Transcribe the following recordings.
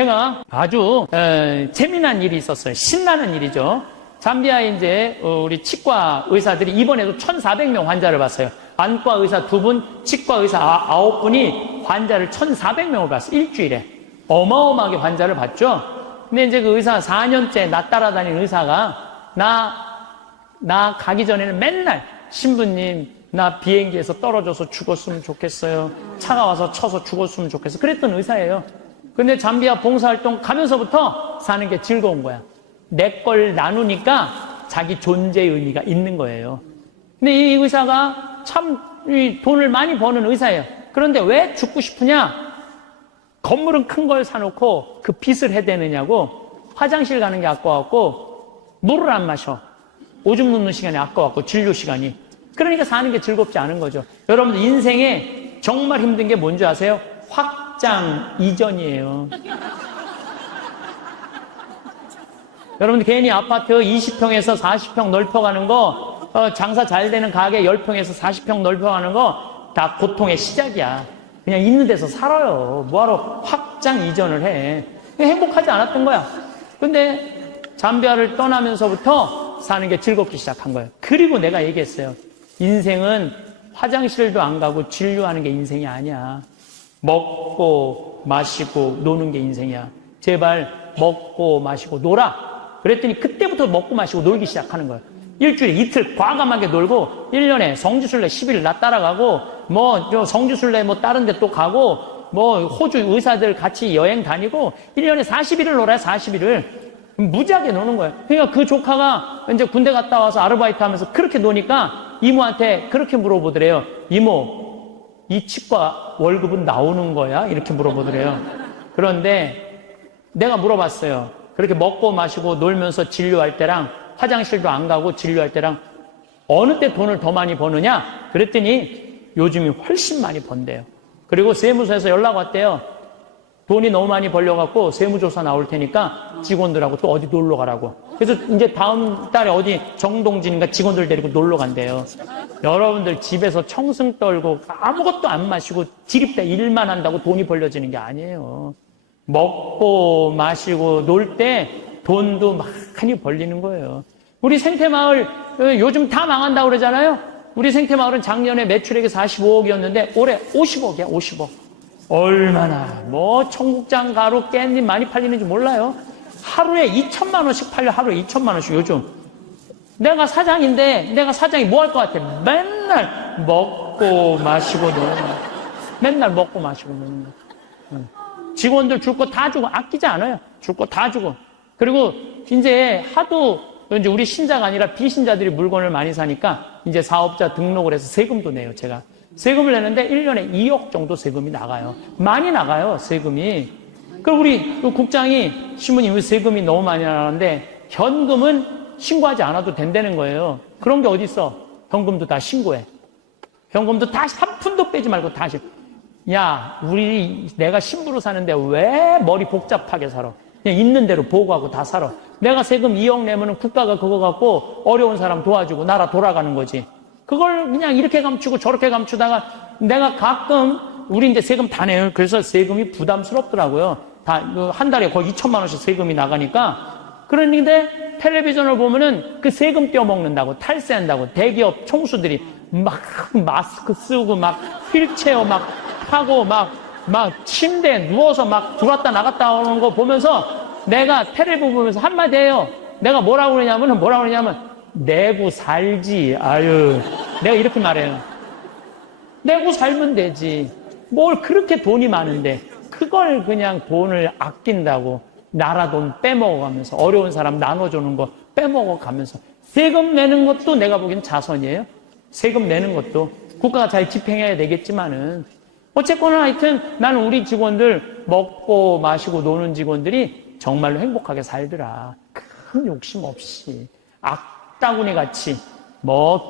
제가 아주 재미난 일이 있었어요. 신나는 일이죠. 잠비아에 이제 우리 치과 의사들이 이번에도 1,400명 환자를 봤어요. 안과 의사 2분, 치과 의사 9분이 환자를 1,400명을 봤어요. 일주일에. 어마어마하게 환자를 봤죠. 근데 이제 그 의사 4년째 나 따라다니는 의사가 나 가기 전에는 맨날 신부님 나 비행기에서 떨어져서 죽었으면 좋겠어요. 차가 와서 쳐서 죽었으면 좋겠어요. 그랬던 의사예요. 근데 잠비아 봉사활동 가면서부터 사는 게 즐거운 거야. 내 걸 나누니까 자기 존재의 의미가 있는 거예요. 근데 이 의사가 참 돈을 많이 버는 의사예요. 그런데 왜 죽고 싶으냐? 건물은 큰 걸 사놓고 그 빚을 해대느냐고. 화장실 가는 게 아까웠고 물을 안 마셔. 오줌 누는 시간이 아까웠고 진료 시간이. 그러니까 사는 게 즐겁지 않은 거죠. 여러분들 인생에 정말 힘든 게 뭔지 아세요? 확장 이전이에요. 여러분들 괜히 아파트 20평에서 40평 넓혀가는 거, 장사 잘 되는 가게 10평에서 40평 넓혀가는 거 다 고통의 시작이야. 그냥 있는 데서 살아요. 뭐하러 확장 이전을 해. 행복하지 않았던 거야. 근데 잠비아를 떠나면서부터 사는 게 즐겁기 시작한 거예요. 그리고 내가 얘기했어요. 인생은 화장실도 안 가고 진료하는 게 인생이 아니야. 먹고 마시고 노는 게 인생이야. 제발 먹고 마시고 놀아. 그랬더니 그때부터 먹고 마시고 놀기 시작하는 거예요. 일주일에 이틀 과감하게 놀고 1년에 성지순례 10일 나 따라가고 성지순례 다른 데 또 가고 호주 의사들 같이 여행 다니고 1년에 40일을 놀아요. 40일을. 무지하게 노는 거예요. 그러니까 그 조카가 이제 군대 갔다 와서 아르바이트 하면서 그렇게 노니까 이모한테 그렇게 물어보더래요. 이모, 이 치과 월급은 나오는 거야? 이렇게 물어보더래요. 그런데 내가 물어봤어요. 그렇게 먹고 마시고 놀면서 진료할 때랑 화장실도 안 가고 진료할 때랑 어느 때 돈을 더 많이 버느냐? 그랬더니 요즘이 훨씬 많이 번대요. 그리고 세무서에서 연락 왔대요. 돈이 너무 많이 벌려갖고 세무조사 나올 테니까 직원들하고 또 어디 놀러 가라고. 그래서 이제 다음 달에 어디 정동진인가 직원들 데리고 놀러 간대요. 여러분들 집에서 청승 떨고 아무것도 안 마시고 지립대 일만 한다고 돈이 벌려지는 게 아니에요. 먹고 마시고 놀 때 돈도 많이 벌리는 거예요. 우리 생태마을 요즘 다 망한다고 그러잖아요. 우리 생태마을은 작년에 매출액이 45억이었는데 올해 50억이야. 50억. 얼마나 청국장 가루 깻잎 많이 팔리는지 몰라요. 하루에 2천만 원씩 팔려. 하루에 2천만 원씩 요즘. 내가 사장인데 내가 사장이 뭐 할 것 같아? 맨날 먹고 마시고 노는 거. 맨날 먹고 마시고 노는 거. 직원들 줄 거 다 주고 아끼지 않아요. 줄 거 다 주고. 그리고 이제 하도 이제 우리 신자가 아니라 비신자들이 물건을 많이 사니까 이제 사업자 등록을 해서 세금도 내요. 제가 세금을 내는데 1년에 2억 정도 세금이 나가요. 많이 나가요. 세금이. 그럼 우리 국장이 신부님 왜 세금이 너무 많이 나가는데 현금은 신고하지 않아도 된다는 거예요. 그런 게 어디 있어? 현금도 다 신고해. 현금도 다 한 푼도 빼지 말고 다 신고. 야, 내가 신부로 사는데 왜 머리 복잡하게 살아? 그냥 있는 대로 보고하고 다 살아. 내가 세금 2억 내면은 국가가 그거 갖고 어려운 사람 도와주고 나라 돌아가는 거지. 그걸 그냥 이렇게 감추고 저렇게 감추다가 내가 가끔 우리 이제 세금 다 내요. 그래서 세금이 부담스럽더라고요. 다 한 달에 거의 2천만 원씩 세금이 나가니까. 그런데 텔레비전을 보면은 그 세금 떼어먹는다고 탈세한다고 대기업 총수들이 막 마스크 쓰고 막 휠체어 막 타고 막 침대에 누워서 막 들어왔다 나갔다 오는 거 보면서 내가 텔레비 보면서 한마디 해요. 내가 뭐라고 그러냐면 내고 살지. 아유, 내가 이렇게 말해요. 내고 살면 되지. 뭘 그렇게 돈이 많은데 그걸 그냥 돈을 아낀다고 나라 돈 빼먹어가면서 어려운 사람 나눠주는 거 빼먹어가면서 세금 내는 것도 내가 보기엔 자선이에요. 세금 내는 것도 국가가 잘 집행해야 되겠지만은 어쨌거나 하여튼 나는 우리 직원들 먹고 마시고 노는 직원들이 정말로 행복하게 살더라. 큰 욕심 없이 악다구니 같이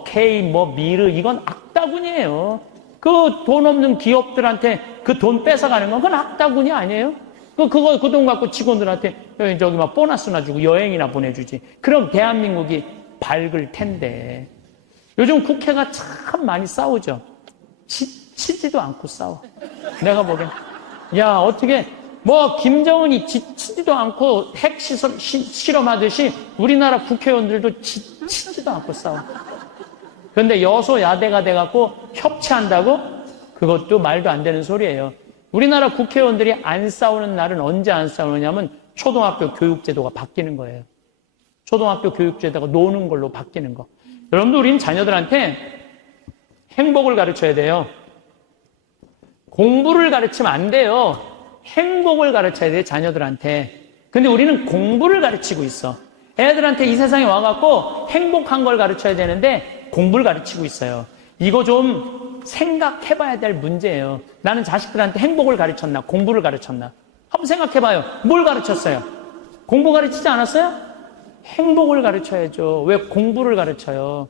K 미르 이건 악다구니예요. 그 돈 없는 기업들한테 그 돈 뺏어가는 건 그건 악다구니 아니에요? 그 돈 갖고 직원들한테 저기 막 보너스나 주고 여행이나 보내주지. 그럼 대한민국이 밝을 텐데. 요즘 국회가 참 많이 싸우죠. 치지도 않고 싸워. 내가 보기엔. 야, 어떻게 뭐 김정은이 지치지도 않고 핵 실험하듯이 우리나라 국회의원들도 지치지도 않고 싸워. 그런데 여소야대가 돼갖고 협치한다고? 그것도 말도 안 되는 소리예요. 우리나라 국회의원들이 안 싸우는 날은 언제 안 싸우느냐면 초등학교 교육제도가 바뀌는 거예요. 초등학교 교육제도가 노는 걸로 바뀌는 거. 여러분들 우리는 자녀들한테 행복을 가르쳐야 돼요. 공부를 가르치면 안 돼요. 행복을 가르쳐야 돼요, 자녀들한테. 근데 우리는 공부를 가르치고 있어. 애들한테 이 세상에 와갖고 행복한 걸 가르쳐야 되는데 공부를 가르치고 있어요. 이거 좀 생각해봐야 될 문제예요. 나는 자식들한테 행복을 가르쳤나, 공부를 가르쳤나? 한번 생각해봐요. 뭘 가르쳤어요? 공부 가르치지 않았어요? 행복을 가르쳐야죠. 왜 공부를 가르쳐요?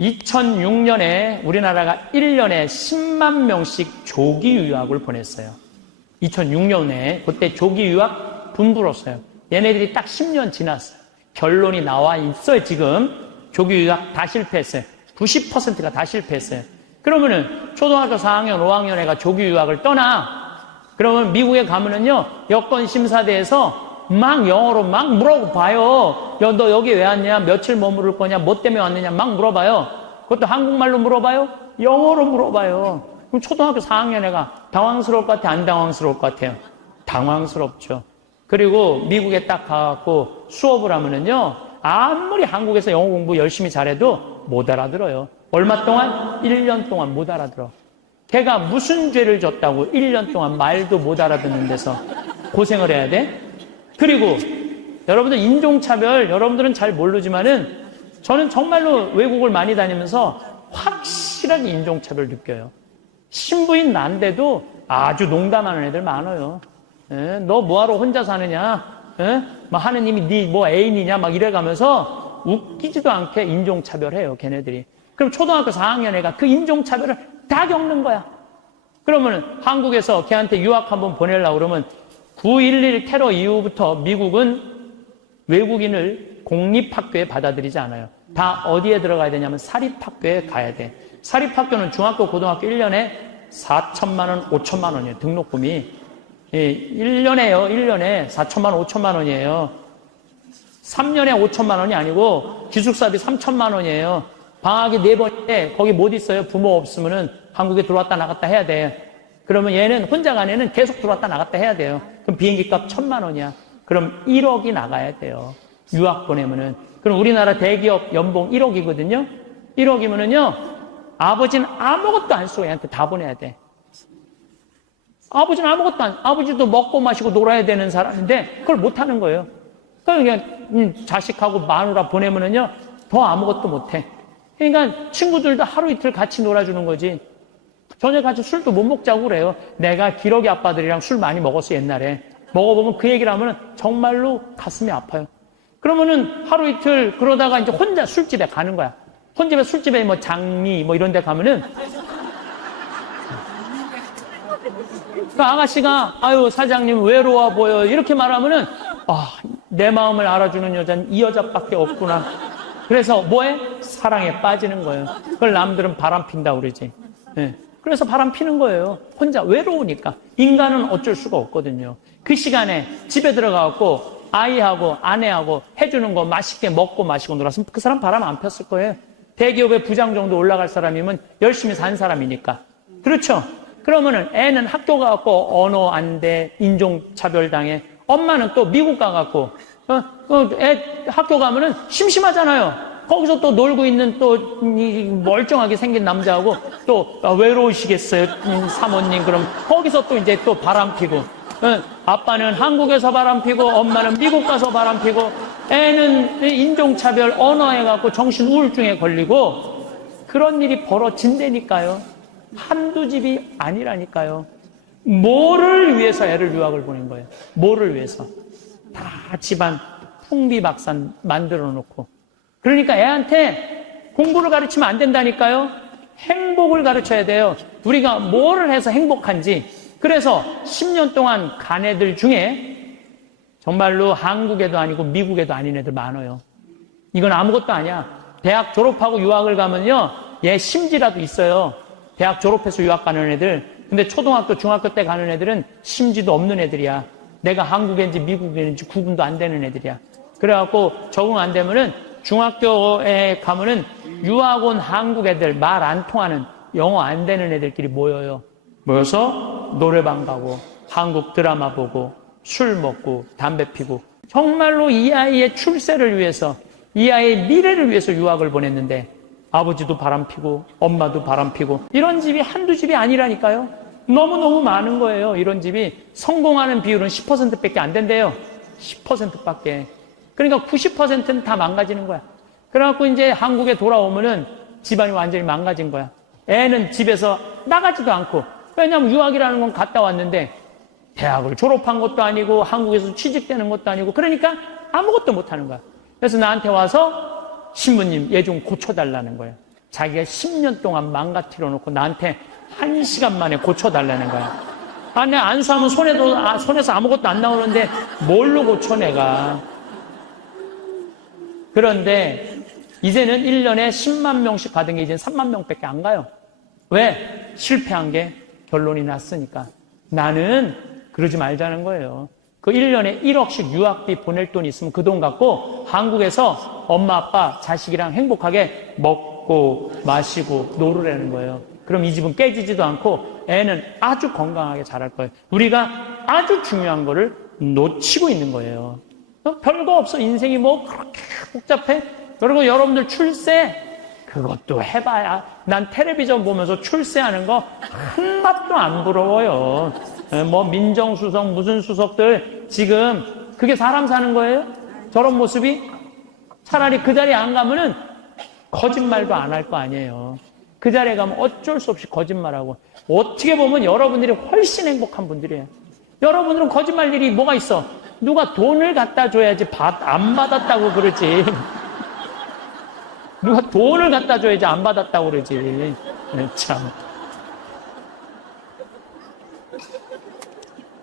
2006년에 우리나라가 1년에 10만 명씩 조기 유학을 보냈어요. 2006년에 그때 조기 유학 붐불었어요. 얘네들이 딱 10년 지났어요. 결론이 나와 있어요. 지금 조기 유학 다 실패했어요. 90%가 다 실패했어요. 그러면은 초등학교 4학년, 5학년 애가 조기 유학을 떠나. 그러면 미국에 가면은요, 여권 심사대에서 막 영어로 막 물어봐요. 너 여기 왜 왔냐? 며칠 머무를 거냐? 뭐 때문에 왔느냐? 막 물어봐요. 그것도 한국말로 물어봐요? 영어로 물어봐요. 그럼 초등학교 4학년 애가 당황스러울 것 같아? 안 당황스러울 것 같아요? 당황스럽죠. 그리고 미국에 딱 가갖고 수업을 하면은요, 아무리 한국에서 영어 공부 열심히 잘해도 못 알아들어요. 얼마 동안? 1년 동안 못 알아들어. 걔가 무슨 죄를 졌다고 1년 동안 말도 못 알아듣는 데서 고생을 해야 돼? 그리고 여러분들 인종차별, 여러분들은 잘 모르지만은 저는 정말로 외국을 많이 다니면서 확실하게 인종차별 느껴요. 신부인 난데도 아주 농담하는 애들 많아요. 너 뭐하러 혼자 사느냐? 막 하느님이 네 뭐 애인이냐? 막 이래가면서 웃기지도 않게 인종차별해요, 걔네들이. 그럼 초등학교 4학년 애가 그 인종차별을 다 겪는 거야. 그러면은 한국에서 걔한테 유학 한번 보내려고 그러면 9.11 테러 이후부터 미국은 외국인을 공립학교에 받아들이지 않아요. 다 어디에 들어가야 되냐면 사립학교에 가야 돼. 사립학교는 중학교, 고등학교 1년에 4천만 원, 5천만 원이에요. 등록금이. 1년에요. 1년에 4천만 원, 5천만 원이에요. 3년에 5천만 원이 아니고 기숙사비 3천만 원이에요. 방학이 4번인데 거기 못 있어요. 부모 없으면은 한국에 들어왔다 나갔다 해야 돼. 그러면 얘는 혼자 간 애는 계속 들어왔다 나갔다 해야 돼요. 그럼 비행기 값 1,000만 원이야. 그럼 1억이 나가야 돼요. 유학 보내면은. 그럼 우리나라 대기업 연봉 1억이거든요. 1억이면은요, 아버지는 아무것도 안 쓰고 얘한테 다 보내야 돼. 아버지는 아무것도 안, 아버지도 먹고 마시고 놀아야 되는 사람인데 그걸 못 하는 거예요. 그냥 자식하고 마누라 보내면은요, 더 아무것도 못 해. 그러니까 친구들도 하루 이틀 같이 놀아주는 거지. 저녁 같이 술도 못 먹자고 그래요. 내가 기러기 아빠들이랑 술 많이 먹었어, 옛날에. 먹어보면 그 얘기를 하면은 정말로 가슴이 아파요. 그러면은 하루 이틀 그러다가 이제 혼자 술집에 가는 거야. 혼자 술집에 뭐 장미 뭐 이런 데 가면은 그 아가씨가 아유 사장님 외로워 보여 이렇게 말하면은 내 마음을 알아주는 여자는 이 여자밖에 없구나. 그래서 뭐해? 사랑에 빠지는 거예요. 그걸 남들은 바람 핀다고 그러지. 네. 그래서 바람 피는 거예요. 혼자 외로우니까. 인간은 어쩔 수가 없거든요. 그 시간에 집에 들어가갖고 아이하고 아내하고 해주는 거 맛있게 먹고 마시고 놀았으면 그 사람 바람 안 폈을 거예요. 대기업의 부장 정도 올라갈 사람이면 열심히 산 사람이니까. 그렇죠? 그러면은 애는 학교 가갖고 언어 안 돼, 인종차별 당해. 엄마는 또 미국 가갖고 애 학교 가면은 심심하잖아요. 거기서 또 놀고 있는 또 멀쩡하게 생긴 남자하고 또 외로우시겠어요, 사모님. 그럼 거기서 또 이제 또 바람 피고. 아빠는 한국에서 바람 피고 엄마는 미국 가서 바람 피고 애는 인종차별 언어에 갖고 정신 우울증에 걸리고 그런 일이 벌어진다니까요. 한두 집이 아니라니까요. 뭐를 위해서 애를 유학을 보낸 거예요? 뭐를 위해서? 다 집안 풍비박산 만들어 놓고. 그러니까 애한테 공부를 가르치면 안 된다니까요. 행복을 가르쳐야 돼요. 우리가 뭐를 해서 행복한지. 그래서 10년 동안 간 애들 중에 정말로 한국에도 아니고 미국에도 아닌 애들 많아요. 이건 아무것도 아니야. 대학 졸업하고 유학을 가면요, 얘 심지라도 있어요. 대학 졸업해서 유학 가는 애들. 근데 초등학교, 중학교 때 가는 애들은 심지도 없는 애들이야. 내가 한국인지 미국인인지 구분도 안 되는 애들이야. 그래갖고 적응 안 되면은 중학교에 가면은 유학 온 한국 애들, 말 안 통하는, 영어 안 되는 애들끼리 모여요. 모여서 노래방 가고 한국 드라마 보고 술 먹고 담배 피고, 정말로 이 아이의 출세를 위해서, 이 아이의 미래를 위해서 유학을 보냈는데 아버지도 바람피고 엄마도 바람피고, 이런 집이 한두 집이 아니라니까요. 너무너무 많은 거예요. 이런 집이. 성공하는 비율은 10%밖에 안 된대요. 10%밖에. 그러니까 90%는 다 망가지는 거야. 그래갖고 이제 한국에 돌아오면은 집안이 완전히 망가진 거야. 애는 집에서 나가지도 않고. 왜냐하면 유학이라는 건 갔다 왔는데 대학을 졸업한 것도 아니고 한국에서 취직되는 것도 아니고, 그러니까 아무것도 못하는 거야. 그래서 나한테 와서 신부님 얘 좀 고쳐달라는 거야. 자기가 10년 동안 망가뜨려 놓고 나한테 1시간 만에 고쳐달라는 거야. 아, 내가 안수하면 손에서 아무것도 안 나오는데 뭘로 고쳐 내가. 그런데 이제는 1년에 10만 명씩 받은 게 이제는 3만 명밖에 안 가요. 왜? 실패한 게 결론이 났으니까. 나는 그러지 말자는 거예요. 그 1년에 1억씩 유학비 보낼 돈 있으면 그 돈 갖고 한국에서 엄마, 아빠, 자식이랑 행복하게 먹고 마시고 놀으라는 거예요. 그럼 이 집은 깨지지도 않고 애는 아주 건강하게 자랄 거예요. 우리가 아주 중요한 거를 놓치고 있는 거예요. 별거 없어. 인생이 뭐 그렇게 복잡해? 그리고 여러분들 출세, 그것도 해봐야. 난 텔레비전 보면서 출세하는 거 한맛도 안 부러워요. 뭐 민정수석 무슨 수석들 지금 그게 사람 사는 거예요? 저런 모습이? 차라리 그 자리에 안 가면은 거짓말도 안 할 거 아니에요. 그 자리에 가면 어쩔 수 없이 거짓말하고. 어떻게 보면 여러분들이 훨씬 행복한 분들이에요. 여러분들은 거짓말 일이 뭐가 있어? 누가 돈을 갖다 줘야지 안 받았다고 그러지. 누가 돈을 갖다 줘야지 안 받았다고 그러지. 네, 참.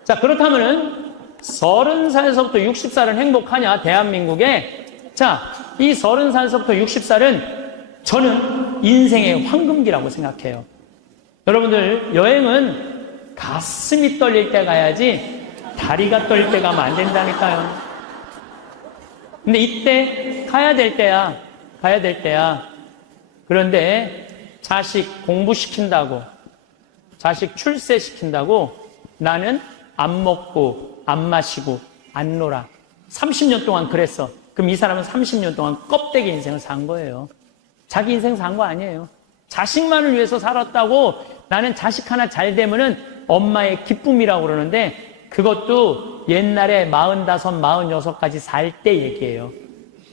자, 그렇다면은 30살에서부터 60살은 행복하냐, 대한민국에? 자, 이 30살에서부터 60살은 저는 인생의 황금기라고 생각해요. 여러분들, 여행은 가슴이 떨릴 때 가야지 다리가 떨릴 때 가면 안 된다니까요. 근데 이때 가야 될 때야. 가야 될 때야. 그런데 자식 공부시킨다고, 자식 출세시킨다고 나는 안 먹고 안 마시고 안 놀아. 30년 동안 그랬어. 그럼 이 사람은 30년 동안 껍데기 인생을 산 거예요. 자기 인생 산 거 아니에요. 자식만을 위해서 살았다고. 나는 자식 하나 잘 되면은 엄마의 기쁨이라고 그러는데, 그것도 옛날에 45, 46까지 살 때 얘기예요.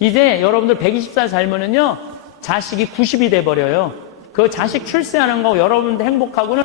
이제 여러분들 120살 살면은요, 자식이 90이 돼버려요. 그 자식 출세하는 거 여러분들 행복하고는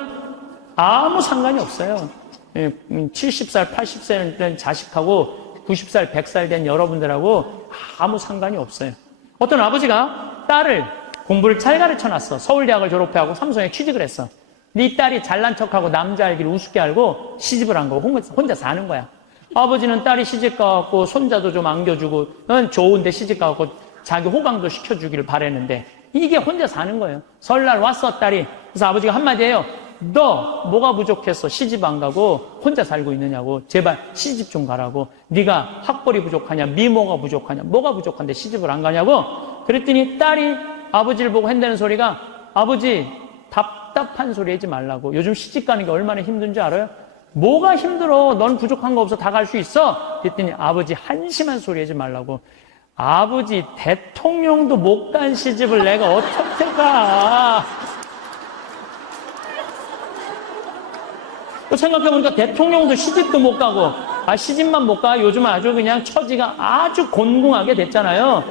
아무 상관이 없어요. 70살, 80살 된 자식하고 90살, 100살 된 여러분들하고 아무 상관이 없어요. 어떤 아버지가 딸을 공부를 잘 가르쳐놨어. 서울대학을 졸업하고 삼성에 취직을 했어. 근데 이 딸이 잘난 척하고 남자 알기를 우습게 알고 시집을 한 거고 혼자 사는 거야. 아버지는 딸이 시집 가갖고 손자도 좀 안겨주고 좋은데 시집 가갖고 자기 호강도 시켜주기를 바랬는데 이게 혼자 사는 거예요. 설날 왔어 딸이. 그래서 아버지가 한마디 해요. 너 뭐가 부족했어? 시집 안 가고 혼자 살고 있느냐고. 제발 시집 좀 가라고. 네가 학벌이 부족하냐, 미모가 부족하냐, 뭐가 부족한데 시집을 안 가냐고. 그랬더니 딸이 아버지를 보고 한다는 소리가, 아버지 답답한 소리 하지 말라고. 요즘 시집 가는 게 얼마나 힘든지 알아요? 뭐가 힘들어? 넌 부족한 거 없어. 다 갈 수 있어. 그랬더니 아버지 한심한 소리 하지 말라고. 아버지 대통령도 못 간 시집을 내가 어떻게 가? 생각해보니까 대통령도 시집도 못 가고, 시집만 못 가. 요즘은 아주 그냥 처지가 아주 곤궁하게 됐잖아요.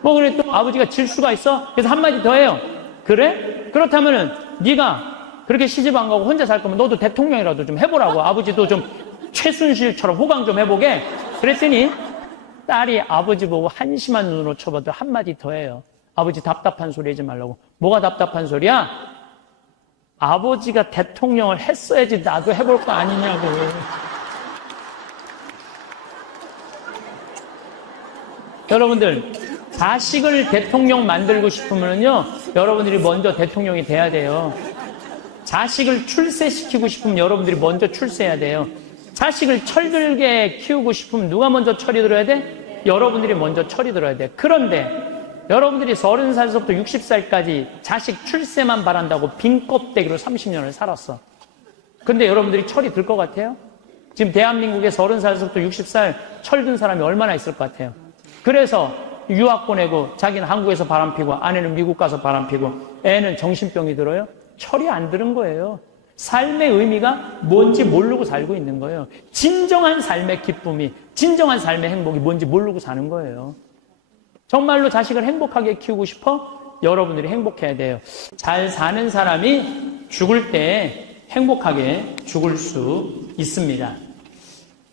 뭐 그래 또 아버지가 질 수가 있어? 그래서 한마디 더 해요. 그래? 그렇다면은 네가 그렇게 시집 안 가고 혼자 살 거면 너도 대통령이라도 좀 해보라고. 아버지도 좀 최순실처럼 호강 좀 해보게. 그랬더니 딸이 아버지 보고 한심한 눈으로 쳐봐도 한마디 더 해요. 아버지 답답한 소리 하지 말라고. 뭐가 답답한 소리야? 아버지가 대통령을 했어야지 나도 해볼 거 아니냐고. 여러분들, 자식을 대통령 만들고 싶으면요, 여러분들이 먼저 대통령이 돼야 돼요. 자식을 출세시키고 싶으면 여러분들이 먼저 출세해야 돼요. 자식을 철들게 키우고 싶으면 누가 먼저 철이 들어야 돼? 여러분들이 먼저 철이 들어야 돼. 그런데 여러분들이 30살부터 60살까지 자식 출세만 바란다고 빈 껍데기로 30년을 살았어. 근데 여러분들이 철이 들 것 같아요? 지금 대한민국에 30살부터 60살 철든 사람이 얼마나 있을 것 같아요? 그래서 유학 보내고 자기는 한국에서 바람피고 아내는 미국 가서 바람피고 애는 정신병이 들어요? 철이 안 드는 거예요. 삶의 의미가 뭔지 모르고 살고 있는 거예요. 진정한 삶의 기쁨이, 진정한 삶의 행복이 뭔지 모르고 사는 거예요. 정말로 자식을 행복하게 키우고 싶어? 여러분들이 행복해야 돼요. 잘 사는 사람이 죽을 때 행복하게 죽을 수 있습니다.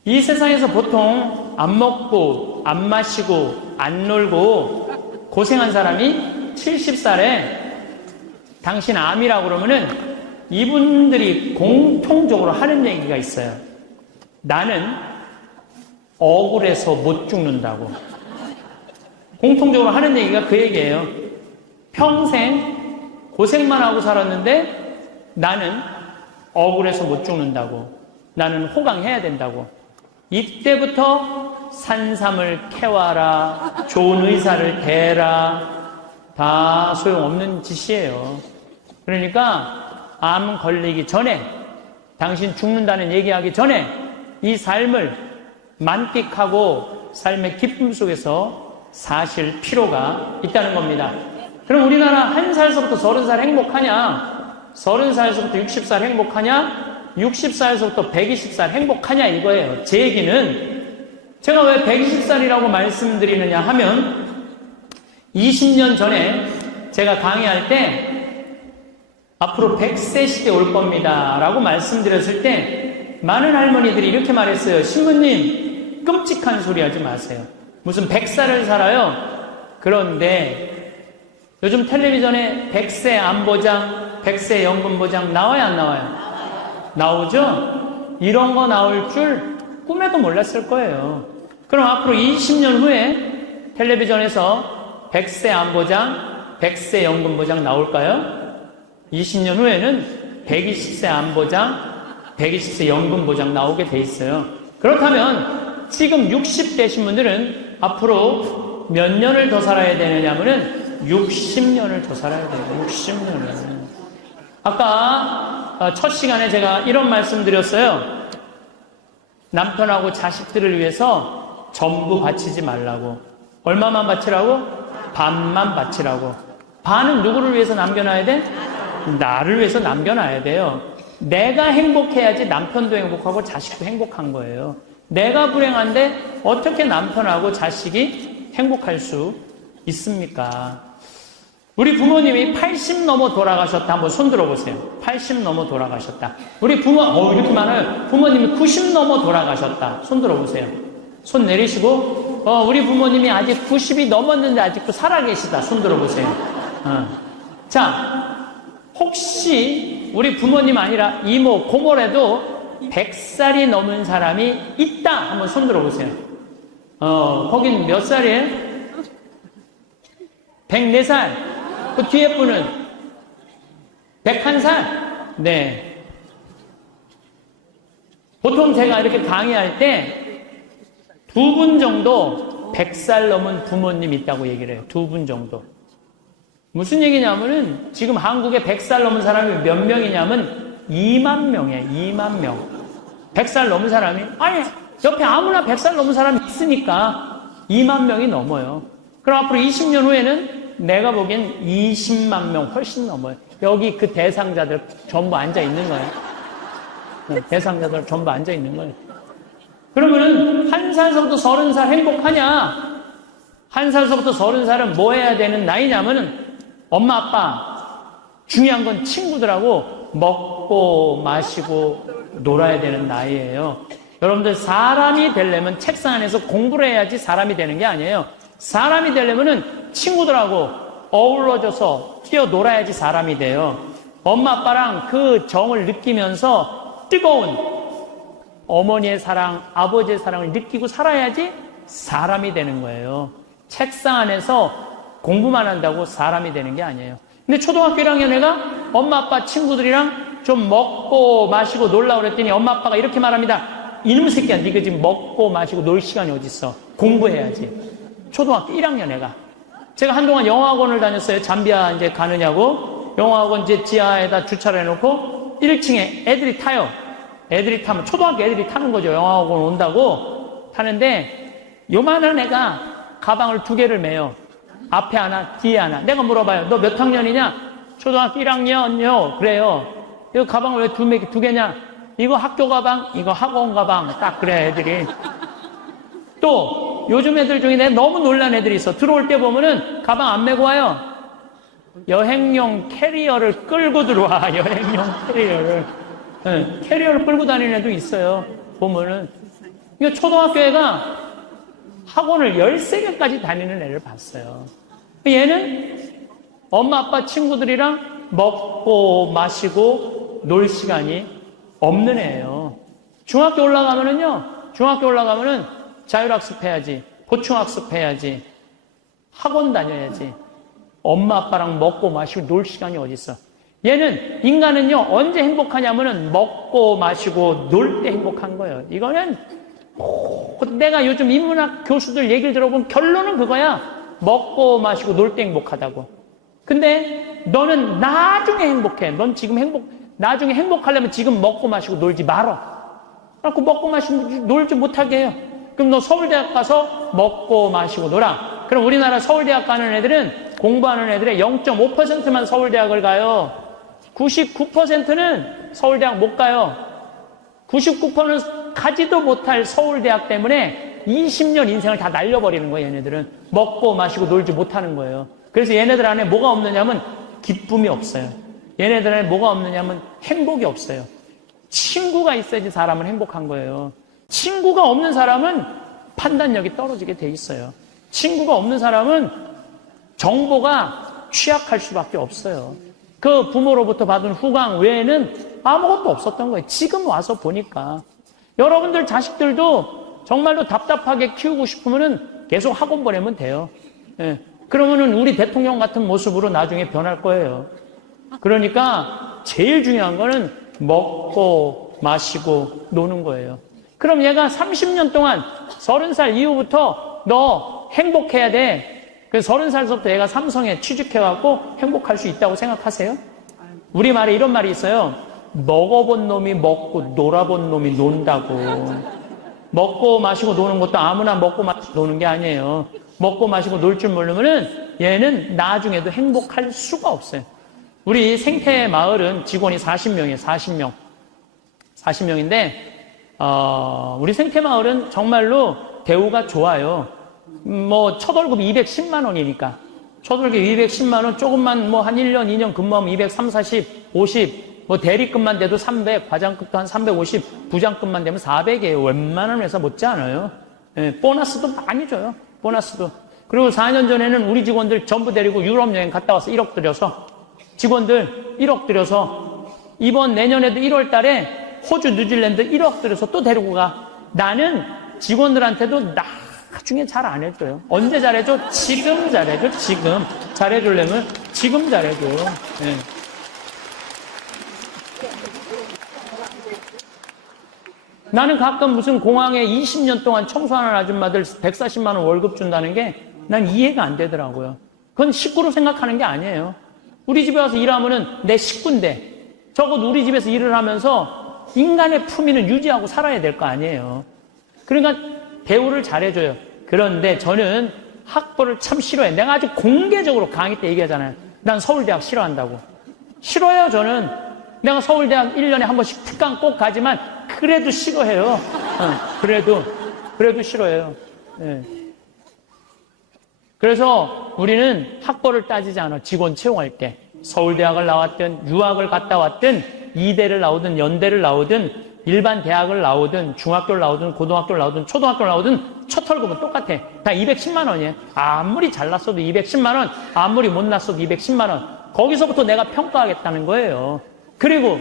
이 세상에서 보통 안 먹고 안 마시고 안 놀고 고생한 사람이 70살에 당신 암이라고 그러면은 이분들이 공통적으로 하는 얘기가 있어요. 나는 억울해서 못 죽는다고. 공통적으로 하는 얘기가 그 얘기예요. 평생 고생만 하고 살았는데 나는 억울해서 못 죽는다고. 나는 호강해야 된다고. 이때부터 산삼을 캐와라, 좋은 의사를 대라, 다 소용없는 짓이에요. 그러니까 암 걸리기 전에, 당신 죽는다는 얘기하기 전에 이 삶을 만끽하고 삶의 기쁨 속에서 사실 필요가 있다는 겁니다. 그럼 우리나라 1살서부터 30살 행복하냐? 30살서부터 60살 행복하냐? 60살서부터 120살 행복하냐 이거예요. 제 얘기는 제가 왜 120살이라고 말씀드리느냐 하면 20년 전에 제가 강의할 때 앞으로 100세 시대 올 겁니다 라고 말씀드렸을 때 많은 할머니들이 이렇게 말했어요. 신부님 끔찍한 소리 하지 마세요. 무슨 100살을 살아요? 그런데 요즘 텔레비전에 100세 안보장, 100세 연금보장 나와요 안 나와요? 나오죠? 이런 거 나올 줄 꿈에도 몰랐을 거예요. 그럼 앞으로 20년 후에 텔레비전에서 100세 안보장, 100세 연금보장 나올까요? 20년 후에는 120세 안보장, 120세 연금보장 나오게 돼 있어요. 그렇다면 지금 60 되신 분들은 앞으로 몇 년을 더 살아야 되느냐면은 60년을 더 살아야 돼요. 60년을. 아까 첫 시간에 제가 이런 말씀 드렸어요. 남편하고 자식들을 위해서 전부 바치지 말라고. 얼마만 바치라고? 반만 바치라고. 반은 누구를 위해서 남겨놔야 돼? 나를 위해서 남겨놔야 돼요. 내가 행복해야지 남편도 행복하고 자식도 행복한 거예요. 내가 불행한데 어떻게 남편하고 자식이 행복할 수 있습니까? 우리 부모님이 80 넘어 돌아가셨다. 한번 손 들어보세요. 80 넘어 돌아가셨다. 우리 부모, 이렇게 많아요. 부모님이 90 넘어 돌아가셨다. 손 들어보세요. 손 내리시고, 우리 부모님이 아직 90이 넘었는데 아직도 살아계시다. 손 들어보세요. 자, 혹시 우리 부모님 아니라 이모, 고모라도 100살이 넘은 사람이 있다. 한번 손 들어보세요. 거긴 몇 살이에요? 104살. 그 뒤에 분은 101살? 네. 보통 제가 이렇게 강의할 때 두 분 정도 100살 넘은 부모님 있다고 얘기를 해요. 두 분 정도. 무슨 얘기냐면은 지금 한국에 100살 넘은 사람이 몇 명이냐면 2만 명이에요. 2만 명. 100살 넘은 사람이 아니 옆에 아무나 100살 넘은 사람이 있으니까 2만 명이 넘어요. 그럼 앞으로 20년 후에는 내가 보기엔 20만 명 훨씬 넘어요. 여기 그 대상자들 전부 앉아 있는 거예요. 대상자들 전부 앉아 있는 거예요. 그러면은 1살서부터 30살 행복하냐? 1살서부터 30살은 뭐 해야 되는 나이냐면은 엄마 아빠 중요한 건 친구들하고 먹고 마시고 놀아야 되는 나이예요. 여러분들 사람이 되려면 책상 안에서 공부를 해야지 사람이 되는 게 아니에요. 사람이 되려면은 친구들하고 어우러져서 뛰어놀아야지 사람이 돼요. 엄마 아빠랑 그 정을 느끼면서 뜨거운 어머니의 사랑, 아버지의 사랑을 느끼고 살아야지 사람이 되는 거예요. 책상 안에서 공부만 한다고 사람이 되는 게 아니에요. 근데 초등학교 1학년 애가 엄마 아빠 친구들이랑 좀 먹고 마시고 놀라고 그랬더니 엄마 아빠가 이렇게 말합니다. 이놈 새끼야, 네가 지금 먹고 마시고 놀 시간이 어딨어. 공부해야지. 초등학교 1학년 애가. 제가 한동안 영어학원을 다녔어요. 잠비아 이제 가느냐고. 영어학원 이제 지하에다 주차를 해놓고 1층에 애들이 타요. 애들이 타면 초등학교 애들이 타는 거죠. 영어학원 온다고 타는데 요만한 애가 가방을 2개를 메요. 앞에 하나, 뒤에 하나. 내가 물어봐요. 너 몇 학년이냐? 초등학교 1학년요. 그래요. 이거 가방을 왜 2개냐? 이거 학교 가방, 이거 학원 가방. 딱 그래, 애들이. 또 요즘 애들 중에 내가 너무 놀란 애들이 있어. 들어올 때 보면은 가방 안 메고 와요. 여행용 캐리어를 끌고 들어와. 여행용 캐리어를. 네, 캐리어를 끌고 다니는 애도 있어요. 보면은. 이거 초등학교 애가 학원을 13개까지 다니는 애를 봤어요. 얘는 엄마 아빠 친구들이랑 먹고 마시고 놀 시간이 없는 애예요. 중학교 올라가면은 자율학습 해야지, 보충학습 해야지, 학원 다녀야지. 엄마 아빠랑 먹고 마시고 놀 시간이 어딨어. 얘는, 인간은요, 언제 행복하냐면은 먹고 마시고 놀 때 행복한 거예요. 이거는 내가 요즘 인문학 교수들 얘기를 들어보면 결론은 그거야. 먹고 마시고 놀 때 행복하다고. 근데 너는 나중에 행복해. 넌 지금 나중에 행복하려면 지금 먹고 마시고 놀지 말어. 그래갖고 먹고 마시고 놀지 못하게 해요. 그럼 너 서울대학 가서 먹고 마시고 놀아. 그럼 우리나라 서울대학 가는 애들은, 공부하는 애들의 0.5%만 서울대학을 가요. 99%는 서울대학 못 가요. 99%는 가지도 못할 서울대학 때문에 20년 인생을 다 날려버리는 거예요. 얘네들은 먹고 마시고 놀지 못하는 거예요. 그래서 얘네들 안에 뭐가 없느냐면 기쁨이 없어요. 얘네들 안에 뭐가 없느냐면 행복이 없어요. 친구가 있어야지 사람은 행복한 거예요. 친구가 없는 사람은 판단력이 떨어지게 돼 있어요. 친구가 없는 사람은 정보가 취약할 수밖에 없어요. 그 부모로부터 받은 후광 외에는 아무것도 없었던 거예요. 지금 와서 보니까. 여러분들 자식들도 정말로 답답하게 키우고 싶으면은 계속 학원 보내면 돼요. 예. 그러면은 우리 대통령 같은 모습으로 나중에 변할 거예요. 그러니까 제일 중요한 거는 먹고 마시고 노는 거예요. 그럼 얘가 30년 동안 30살 이후부터 너 행복해야 돼. 그래서 30살부터 얘가 삼성에 취직해갖고 행복할 수 있다고 생각하세요? 우리말에 이런 말이 있어요. 먹어본 놈이 먹고 놀아본 놈이 논다고. 먹고 마시고 노는 것도 아무나 먹고 마시고 노는 게 아니에요. 먹고 마시고 놀 줄 모르면은 얘는 나중에도 행복할 수가 없어요. 우리 생태 마을은 직원이 40명이에요. 40명. 40명인데 우리 생태 마을은 정말로 대우가 좋아요. 첫 월급이 210만 원이니까. 첫 월급 210만 원, 조금만 한 1년, 2년 근무하면 230, 40, 50, 대리급만 돼도 300, 과장급도 한 350, 부장급만 되면 400이에요. 웬만한 회사 못지 않아요. 예, 보너스도 많이 줘요. 보너스도. 그리고 4년 전에는 우리 직원들 전부 데리고 유럽 여행 갔다 와서 1억 들여서, 직원들 1억 들여서, 이번 내년에도 1월 달에 호주, 뉴질랜드 1억 들여서 또 데리고 가. 나는 직원들한테도 나중에 잘 안 해줘요. 언제 잘해줘? 지금 잘해줘. 지금. 잘해주려면 지금 잘해줘요. 네. 나는 가끔 무슨 공항에 20년 동안 청소하는 아줌마들 140만 원 월급 준다는 게 난 이해가 안 되더라고요. 그건 식구로 생각하는 게 아니에요. 우리 집에 와서 일하면은 내 식구인데 적어도 우리 집에서 일을 하면서 인간의 품위는 유지하고 살아야 될 거 아니에요. 그러니까 대우를 잘해줘요. 그런데 저는 학벌을 참 싫어해요. 내가 아주 공개적으로 강의 때 얘기하잖아요. 난 서울대학 싫어한다고. 싫어요, 저는. 내가 서울대학 1년에 한 번씩 특강 꼭 가지만 그래도 싫어해요. 그래도 싫어해요. 네. 그래서 우리는 학벌을 따지지 않아. 직원 채용할 때. 서울대학을 나왔든 유학을 갔다 왔든 이대를 나오든 연대를 나오든 일반 대학을 나오든 중학교를 나오든 고등학교를 나오든 초등학교를 나오든 첫 월급은 똑같아. 다 210만 원이에요. 아무리 잘났어도 210만 원, 아무리 못났어도 210만 원. 거기서부터 내가 평가하겠다는 거예요. 그리고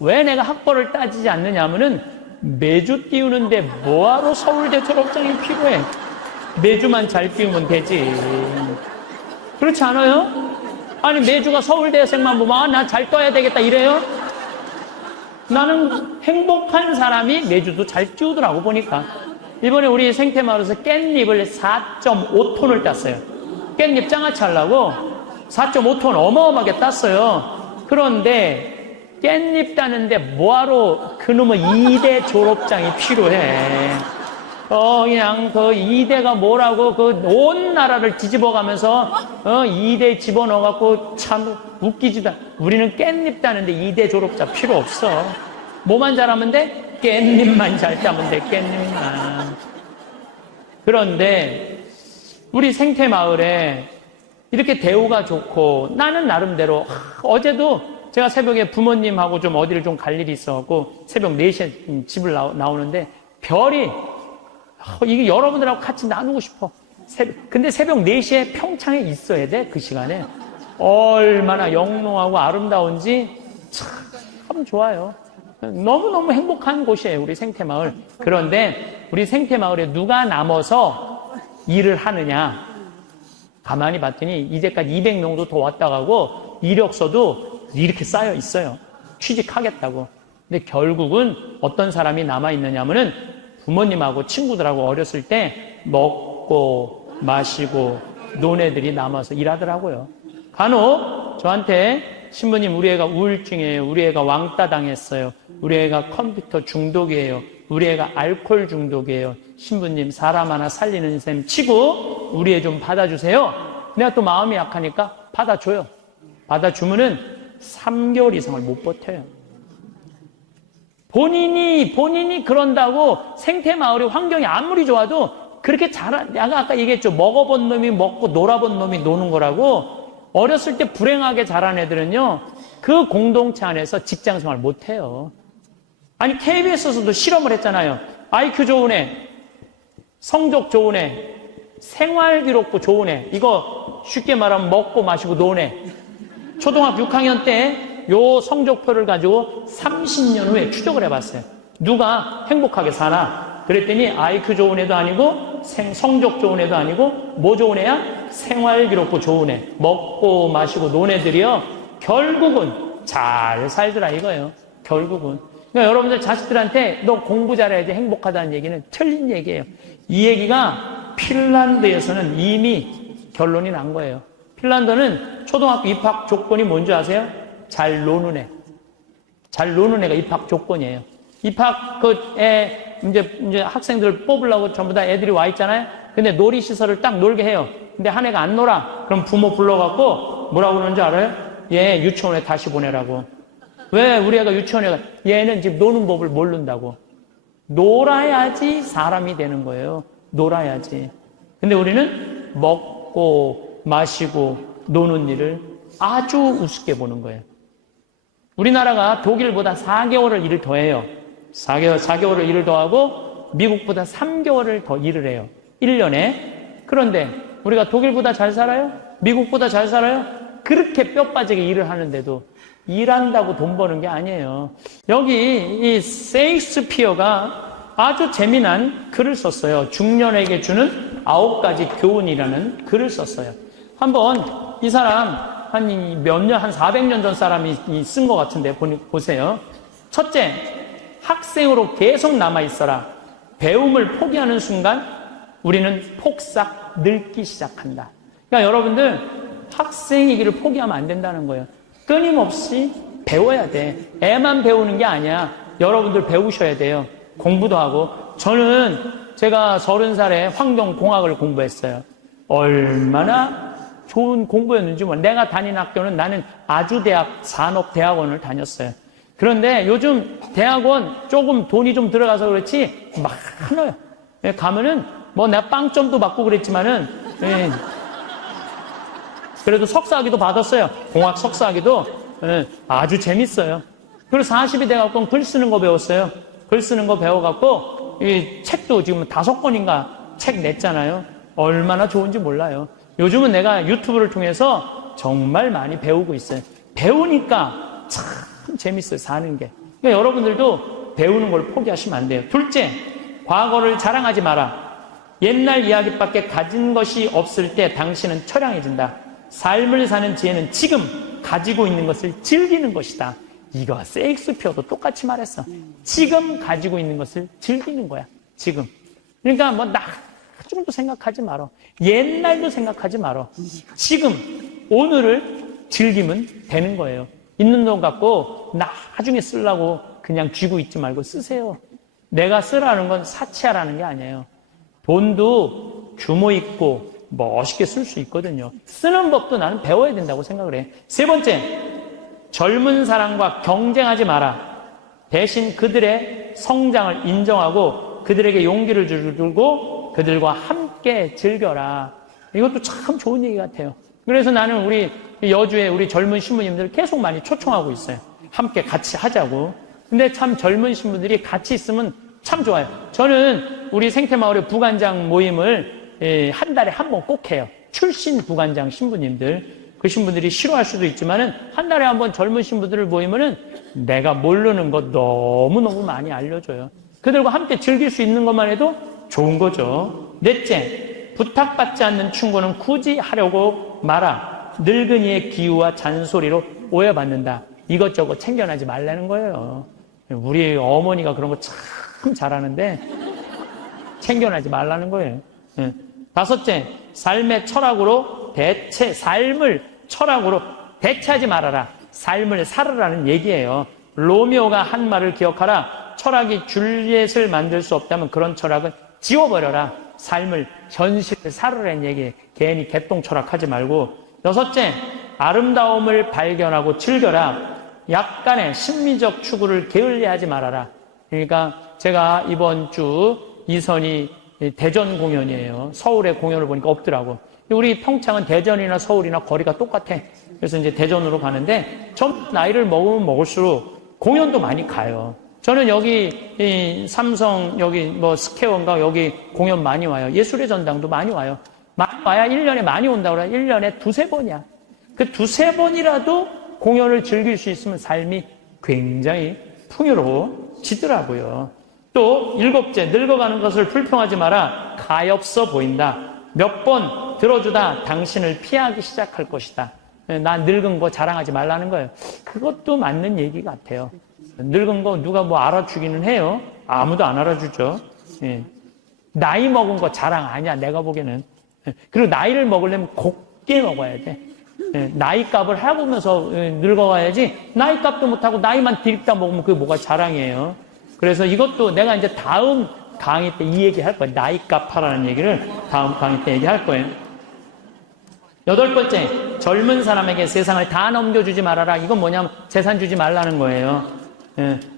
왜 내가 학벌을 따지지 않느냐 하면은 매주 띄우는데 뭐하러 서울대 졸업장이 필요해. 매주만 잘 띄우면 되지. 그렇지 않아요? 아니, 매주가 서울대생만 보면, 아, 나 잘 떠야 되겠다, 이래요? 나는 행복한 사람이 매주도 잘 띄우더라고, 보니까. 이번에 우리 생태마을에서 깻잎을 4.5톤을 땄어요. 깻잎 장아찌 하려고 4.5톤 어마어마하게 땄어요. 그런데 깻잎 따는데 뭐하러 그놈의 2대 졸업장이 필요해. 그냥 그 2대가 뭐라고 그 온 나라를 뒤집어 가면서 2대 집어넣어갖고 참 웃기지도. 우리는 깻잎 따는데 2대 졸업자 필요 없어. 뭐만 잘하면 돼? 깻잎만 잘 따면 돼, 깻잎만. 그런데 우리 생태마을에 이렇게 대우가 좋고 나는 나름대로 어제도 제가 새벽에 부모님하고 좀 어디를 좀 갈 일이 있어갖고 새벽 4시에 집을 나오는데 별이 이게 여러분들하고 같이 나누고 싶어. 근데 새벽 4시에 평창에 있어야 돼, 그 시간에. 얼마나 영롱하고 아름다운지 참 좋아요. 너무너무 행복한 곳이에요, 우리 생태마을. 그런데 우리 생태마을에 누가 남아서 일을 하느냐. 가만히 봤더니 이제까지 200명도 더 왔다 가고 이력서도 이렇게 쌓여 있어요. 취직하겠다고. 근데 결국은 어떤 사람이 남아있느냐면은 부모님하고 친구들하고 어렸을 때 먹고 마시고 논 애들이 남아서 일하더라고요. 간혹 저한테 신부님 우리 애가 우울증이에요. 우리 애가 왕따 당했어요. 우리 애가 컴퓨터 중독이에요. 우리 애가 알코올 중독이에요. 신부님 사람 하나 살리는 셈 치고 우리 애 좀 받아주세요. 내가 또 마음이 약하니까 받아줘요. 받아주면은 3개월 이상을 못 버텨요. 본인이 그런다고 생태마을의 환경이 아무리 좋아도 그렇게 내가 아까 얘기했죠. 먹어본 놈이 먹고 놀아본 놈이 노는 거라고. 어렸을 때 불행하게 자란 애들은요, 그 공동체 안에서 직장 생활 못 해요. 아니, KBS에서도 실험을 했잖아요. IQ 좋은 애, 성적 좋은 애, 생활기록부 좋은 애, 이거 쉽게 말하면 먹고 마시고 노는 애. 초등학교 6학년 때 요 성적표를 가지고 30년 후에 추적을 해봤어요. 누가 행복하게 사나? 그랬더니 IQ 좋은 애도 아니고 성적 좋은 애도 아니고 뭐 좋은 애야? 생활기록부 좋은 애. 먹고 마시고 노는 애들이요. 결국은 잘 살더라 이거예요. 결국은. 그러니까 여러분들 자식들한테 너 공부 잘해야지 행복하다는 얘기는 틀린 얘기예요. 이 얘기가 핀란드에서는 이미 결론이 난 거예요. 핀란드는 초등학교 입학 조건이 뭔지 아세요? 잘 노는 애. 잘 노는 애가 입학 조건이에요. 입학, 이제 학생들 뽑으려고 전부 다 애들이 와 있잖아요? 근데 놀이시설을 딱 놀게 해요. 근데 한 애가 안 놀아. 그럼 부모 불러갖고 뭐라고 그러는지 알아요? 얘 유치원에 다시 보내라고. 왜 우리 애가 유치원에 가? 얘는 지금 노는 법을 모른다고. 놀아야지 사람이 되는 거예요. 놀아야지. 근데 우리는 먹고 마시고 노는 일을 아주 우습게 보는 거예요. 우리나라가 독일보다 4개월을 일을 더 해요. 4개월을 일을 더 하고 미국보다 3개월을 더 일을 해요. 1년에. 그런데 우리가 독일보다 잘 살아요? 미국보다 잘 살아요? 그렇게 뼈 빠지게 일을 하는데도 일한다고 돈 버는 게 아니에요. 여기 이 세익스피어가 아주 재미난 글을 썼어요. 중년에게 주는 9가지 교훈이라는 글을 썼어요. 한번 이 사람 한 400년 전 사람이 쓴 것 같은데 보세요. 첫째, 학생으로 계속 남아있어라. 배움을 포기하는 순간 우리는 폭삭 늙기 시작한다. 그러니까 여러분들 학생이기를 포기하면 안 된다는 거예요. 끊임없이 배워야 돼. 애만 배우는 게 아니야. 여러분들 배우셔야 돼요. 공부도 하고. 저는 제가 30살에 환경공학을 공부했어요. 얼마나 좋은 공부였는지 몰라. 내가 다닌 학교는 나는 아주대학 산업대학원을 다녔어요. 그런데 요즘 대학원 조금 돈이 좀 들어가서 그렇지 많아요. 가면은 뭐 내가 빵점도 받고 그랬지만은 그래도 석사학위도 받았어요. 공학 석사학위도 아주 재밌어요. 그리고 40이 돼갖고 글 쓰는 거 배웠어요. 글 쓰는 거 배워갖고 이 책도 지금 5권인가 책 냈잖아요. 얼마나 좋은지 몰라요. 요즘은 내가 유튜브를 통해서 정말 많이 배우고 있어요. 배우니까 참 재밌어요, 사는 게. 그러니까 여러분들도 배우는 걸 포기하시면 안 돼요. 둘째, 과거를 자랑하지 마라. 옛날 이야기밖에 가진 것이 없을 때 당신은 처량해진다. 삶을 사는 지혜는 지금 가지고 있는 것을 즐기는 것이다. 이거 셰익스피어도 똑같이 말했어. 지금 가지고 있는 것을 즐기는 거야. 지금. 그러니까 뭐 나중도 생각하지 말어. 옛날도 생각하지 말어. 지금 오늘을 즐기면 되는 거예요. 있는 돈 갖고 나중에 쓰려고 그냥 쥐고 있지 말고 쓰세요. 내가 쓰라는 건 사치하라는 게 아니에요. 돈도 규모 있고 멋있게 쓸 수 있거든요. 쓰는 법도 나는 배워야 된다고 생각을 해. 세 번째, 젊은 사람과 경쟁하지 마라. 대신 그들의 성장을 인정하고 그들에게 용기를 주고 그들과 함께 즐겨라. 이것도 참 좋은 얘기 같아요. 그래서 나는 우리 여주에 우리 젊은 신부님들 계속 많이 초청하고 있어요. 함께 같이 하자고. 근데 참 젊은 신부들이 같이 있으면 참 좋아요. 저는 우리 생태마을의 부관장 모임을 한 달에 한 번 꼭 해요. 출신 부관장 신부님들. 그 신부들이 싫어할 수도 있지만은 한 달에 한 번 젊은 신부들을 모이면은 내가 모르는 것 너무너무 많이 알려줘요. 그들과 함께 즐길 수 있는 것만 해도 좋은 거죠. 넷째, 부탁받지 않는 충고는 굳이 하려고 마라. 늙은이의 기우와 잔소리로 오해받는다. 이것저것 챙겨나지 말라는 거예요. 우리 어머니가 그런 거 참 잘하는데 챙겨나지 말라는 거예요. 다섯째, 삶의 철학으로 삶을 철학으로 대체하지 말아라. 삶을 살으라는 얘기예요. 로미오가 한 말을 기억하라. 철학이 줄리엣을 만들 수 없다면 그런 철학은 지워버려라. 삶을, 현실을 살으라는 얘기예요. 괜히 개똥 철학하지 말고. 여섯째, 아름다움을 발견하고 즐겨라. 약간의 심미적 추구를 게을리하지 말아라. 그러니까 제가 이번 주 이선이 대전 공연이에요. 서울의 공연을 보니까 없더라고. 우리 평창은 대전이나 서울이나 거리가 똑같아. 그래서 이제 대전으로 가는데 좀 나이를 먹으면 먹을수록 공연도 많이 가요. 저는 여기 삼성 여기 뭐 스퀘어인가 여기 공연 많이 와요. 예술의 전당도 많이 와요. 많이 와야 1년에 많이 온다고 그래요. 1년에 두세 번이야. 그 두세 번이라도 공연을 즐길 수 있으면 삶이 굉장히 풍요로워지더라고요. 또 일곱째, 늙어가는 것을 불평하지 마라. 가엾어 보인다. 몇 번 들어주다 당신을 피하기 시작할 것이다. 나 늙은 거 자랑하지 말라는 거예요. 그것도 맞는 얘기 같아요. 늙은 거 누가 뭐 알아주기는 해요. 아무도 안 알아주죠. 나이 먹은 거 자랑 아니야, 내가 보기에는. 그리고 나이를 먹으려면 곱게 먹어야 돼. 나이값을 해보면서 늙어가야지, 나이값도 못하고 나이만 디립다 먹으면 그게 뭐가 자랑이에요. 그래서 이것도 내가 이제 다음 강의 때 이 얘기 할 거예요. 나이값 하라는 얘기를 다음 강의 때 얘기할 거예요. 여덟 번째, 젊은 사람에게 세상을 다 넘겨주지 말아라. 이건 뭐냐면 재산 주지 말라는 거예요.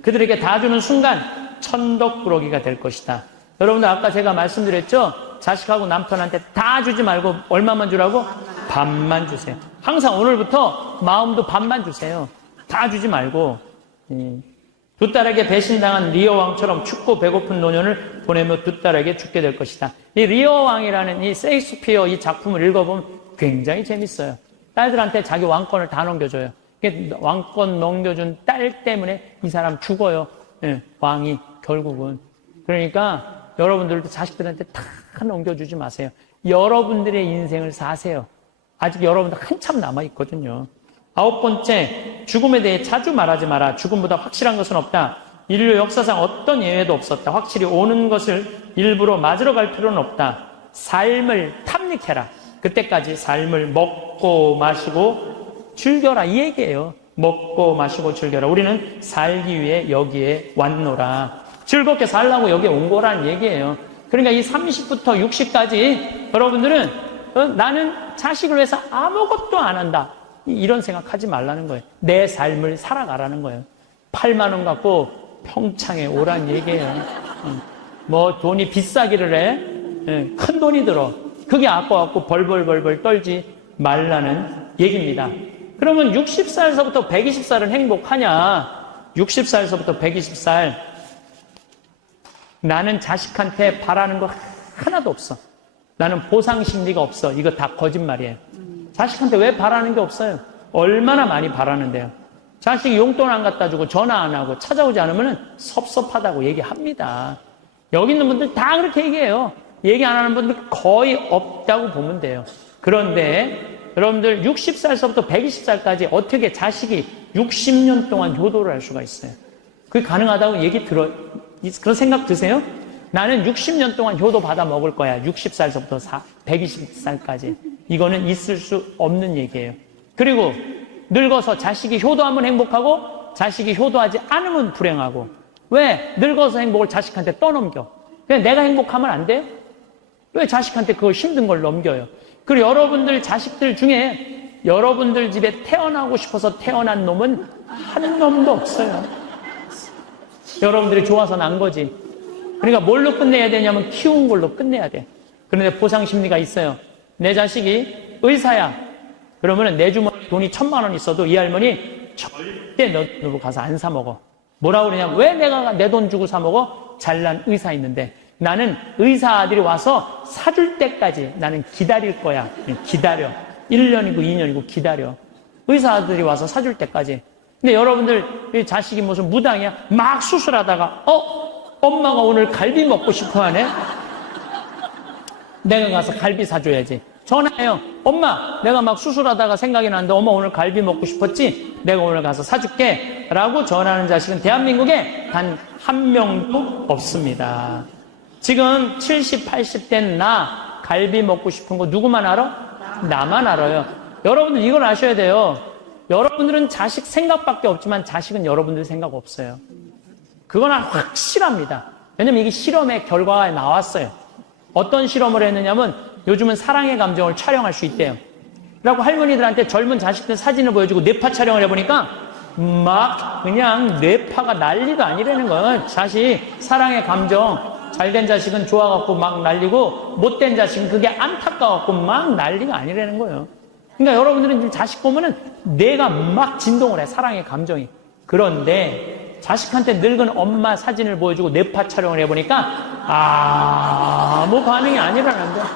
그들에게 다 주는 순간 천덕꾸러기가 될 것이다. 여러분들 아까 제가 말씀드렸죠? 자식하고 남편한테 다 주지 말고 얼마만 주라고? 반만 주세요. 항상 오늘부터 마음도 반만 주세요. 다 주지 말고. 두 딸에게 배신당한 리어 왕처럼 춥고 배고픈 노년을 보내며 두 딸에게 죽게 될 것이다. 이 리어 왕이라는 이 셰익스피어 이 작품을 읽어보면 굉장히 재밌어요. 딸들한테 자기 왕권을 다 넘겨줘요. 왕권 넘겨준 딸 때문에 이 사람 죽어요. 왕이 결국은. 그러니까 여러분들도 자식들한테 다 넘겨주지 마세요. 여러분들의 인생을 사세요. 아직 여러분들 한참 남아있거든요. 아홉 번째, 죽음에 대해 자주 말하지 마라. 죽음보다 확실한 것은 없다. 인류 역사상 어떤 예외도 없었다. 확실히 오는 것을 일부러 맞으러 갈 필요는 없다. 삶을 탐닉해라. 그때까지 삶을 먹고 마시고 즐겨라. 이 얘기예요. 먹고 마시고 즐겨라. 우리는 살기 위해 여기에 왔노라. 즐겁게 살라고 여기에 온 거라는 얘기예요. 그러니까 이 30부터 60까지 여러분들은 나는 자식을 위해서 아무것도 안 한다. 이런 생각하지 말라는 거예요. 내 삶을 살아가라는 거예요. 8만 원 갖고 평창에 오란 얘기예요. 뭐 돈이 비싸기를 해. 큰 돈이 들어. 그게 아까워갖고 벌벌벌벌 떨지 말라는 얘기입니다. 그러면 60살서부터 120살은 행복하냐? 60살서부터 120살 나는 자식한테 바라는 거 하나도 없어. 나는 보상 심리가 없어. 이거 다 거짓말이에요. 자식한테 왜 바라는 게 없어요? 얼마나 많이 바라는데요. 자식이 용돈 안 갖다 주고 전화 안 하고 찾아오지 않으면 섭섭하다고 얘기합니다. 여기 있는 분들 다 그렇게 얘기해요. 얘기 안 하는 분들 거의 없다고 보면 돼요. 그런데 여러분들 60살서부터 120살까지 어떻게 자식이 60년 동안 효도를 할 수가 있어요? 그게 가능하다고 얘기 그런 생각 드세요? 나는 60년 동안 효도 받아 먹을 거야. 60살서부터 120살까지. 이거는 있을 수 없는 얘기예요. 그리고 늙어서 자식이 효도하면 행복하고 자식이 효도하지 않으면 불행하고. 왜? 늙어서 행복을 자식한테 떠넘겨. 그냥 내가 행복하면 안 돼요? 왜 자식한테 그걸 힘든 걸 넘겨요? 그리고 여러분들 자식들 중에 여러분들 집에 태어나고 싶어서 태어난 놈은 한 놈도 없어요. 여러분들이 좋아서 난 거지. 그러니까 뭘로 끝내야 되냐면 키운 걸로 끝내야 돼. 그런데 보상 심리가 있어요. 내 자식이 의사야. 그러면 내 주머니에 돈이 1,000만 원 있어도 이 할머니 절대 너 돈으로 가서 안 사 먹어. 뭐라고 그러냐면 왜 내가 내 돈 주고 사 먹어? 잘난 의사 있는데 나는 의사 아들이 와서 사줄 때까지 나는 기다릴 거야. 기다려. 1년이고 2년이고 기다려. 의사 아들이 와서 사줄 때까지. 근데 여러분들 자식이 무슨 무당이야? 막 수술하다가 엄마가 오늘 갈비 먹고 싶어 하네? 내가 가서 갈비 사줘야지. 전화해요. 엄마, 내가 막 수술하다가 생각이 나는데 엄마 오늘 갈비 먹고 싶었지? 내가 오늘 가서 사줄게. 라고 전화하는 자식은 대한민국에 단 한 명도 없습니다. 지금 70, 80 된 나 갈비 먹고 싶은 거 누구만 알아? 나만 알아요. 여러분들 이걸 아셔야 돼요. 여러분들은 자식 생각밖에 없지만 자식은 여러분들 생각 없어요. 그건 확실합니다. 왜냐면 이게 실험의 결과가 나왔어요. 어떤 실험을 했느냐면 요즘은 사랑의 감정을 촬영할 수 있대요. 그래갖고 할머니들한테 젊은 자식들 사진을 보여주고 뇌파 촬영을 해보니까 막 그냥 뇌파가 난리가 아니라는 거예요. 자식 사랑의 감정 잘된 자식은 좋아갖고 막 난리고 못된 자식은 그게 안타까워갖고 막 난리가 아니라는 거예요. 그러니까 여러분들은 지금 자식 보면은 뇌가 막 진동을 해. 사랑의 감정이. 그런데 자식한테 늙은 엄마 사진을 보여주고 뇌파 촬영을 해보니까 아무 반응이 아니라는 거야.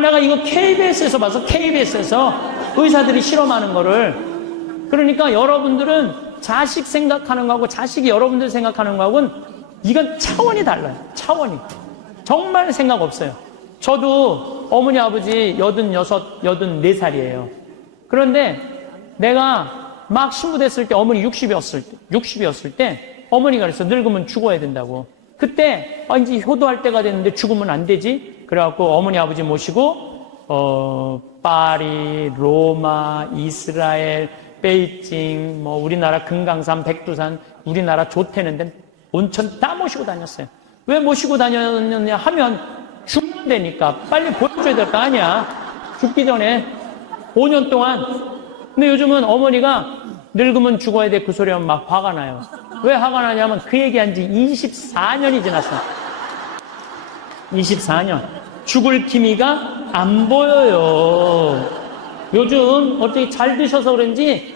내가 이거 KBS에서 봐서 KBS에서 의사들이 실험하는 거를. 그러니까 여러분들은 자식 생각하는 거하고 자식이 여러분들 생각하는 거하고는 이건 차원이 달라요. 차원이. 정말 생각 없어요. 저도 어머니 아버지 86, 84살이에요. 그런데 내가 막 신부됐을 때 어머니 60이었을 때 어머니가 그랬어. 늙으면 죽어야 된다고. 그때 이제 효도할 때가 됐는데 죽으면 안 되지. 그래갖고 어머니 아버지 모시고 파리, 로마, 이스라엘, 베이징, 우리나라 금강산, 백두산, 우리나라 좋다는 데는 온천 다 모시고 다녔어요. 왜 모시고 다녔냐 하면 죽는다니까. 빨리 보여줘야 될 거 아니야. 죽기 전에 5년 동안. 근데 요즘은 어머니가 늙으면 죽어야 돼 그 소리 하면 막 화가 나요. 왜 화가 나냐면 그 얘기한 지 24년이 지났어. 24년. 죽을 기미가 안 보여요. 요즘 어떻게 잘 드셔서 그런지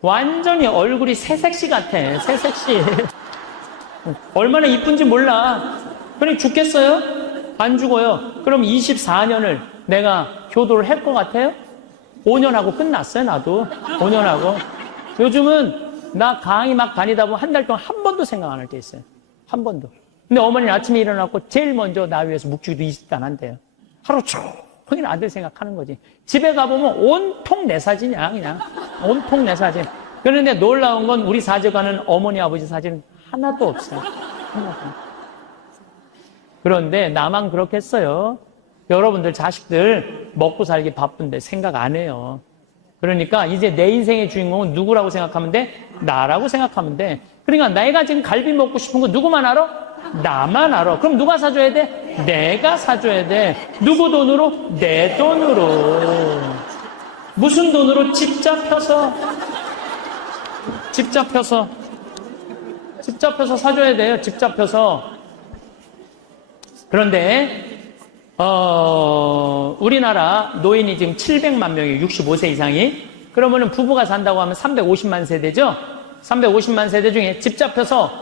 완전히 얼굴이 새색시 같아. 새색시. 얼마나 이쁜지 몰라. 그러니 죽겠어요? 안 죽어요. 그럼 24년을 내가 효도를 할 것 같아요? 5년 하고 끝났어요, 나도. 5년 하고. 요즘은 나 강의 막 다니다 보면 한 달 동안 한 번도 생각 안 할 때 있어요. 한 번도. 근데 어머니는 아침에 일어나고 제일 먼저 나 위해서 묵주기도 20단 한대요. 하루 종일 아들 생각하는 거지. 집에 가보면 온통 내 사진이야, 그냥. 온통 내 사진. 그런데 놀라운 건 우리 사제관은 어머니, 아버지 사진 하나도 없어요. 하나도. 그런데 나만 그렇겠어요. 여러분들 자식들 먹고 살기 바쁜데 생각 안 해요. 그러니까 이제 내 인생의 주인공은 누구라고 생각하면 돼? 나라고 생각하면 돼. 그러니까 내가 지금 갈비 먹고 싶은 거 누구만 알아? 나만 알아. 그럼 누가 사줘야 돼? 내가 사줘야 돼. 누구 돈으로? 내 돈으로. 무슨 돈으로? 집 잡혀서 사줘야 돼요. 집 잡혀서. 그런데 우리나라 노인이 지금 700만 명이에요. 65세 이상이. 그러면은 부부가 산다고 하면 350만 세대죠? 350만 세대 중에 집 잡혀서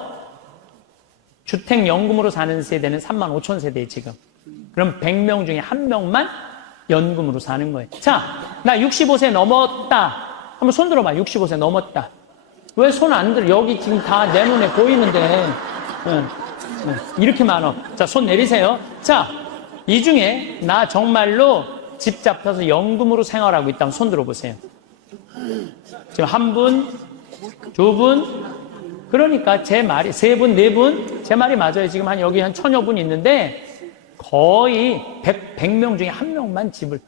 주택연금으로 사는 세대는 3만 5천 세대에 지금. 그럼 100명 중에 1명만 연금으로 사는 거예요. 자, 나 65세 넘었다. 한번 손 들어봐. 65세 넘었다. 왜 손 안 들어? 여기 지금 다 내 눈에 보이는데. 이렇게 많아. 자, 손 내리세요. 자, 이 중에 나 정말로 집 잡혀서 연금으로 생활하고 있다면 손 들어보세요. 지금 한 분, 두 분, 그러니까 제 말이, 세 분, 네 분, 제 말이 맞아요. 지금 여기 한 1000여 분 있는데 거의 100명 중에 한 명만 집을.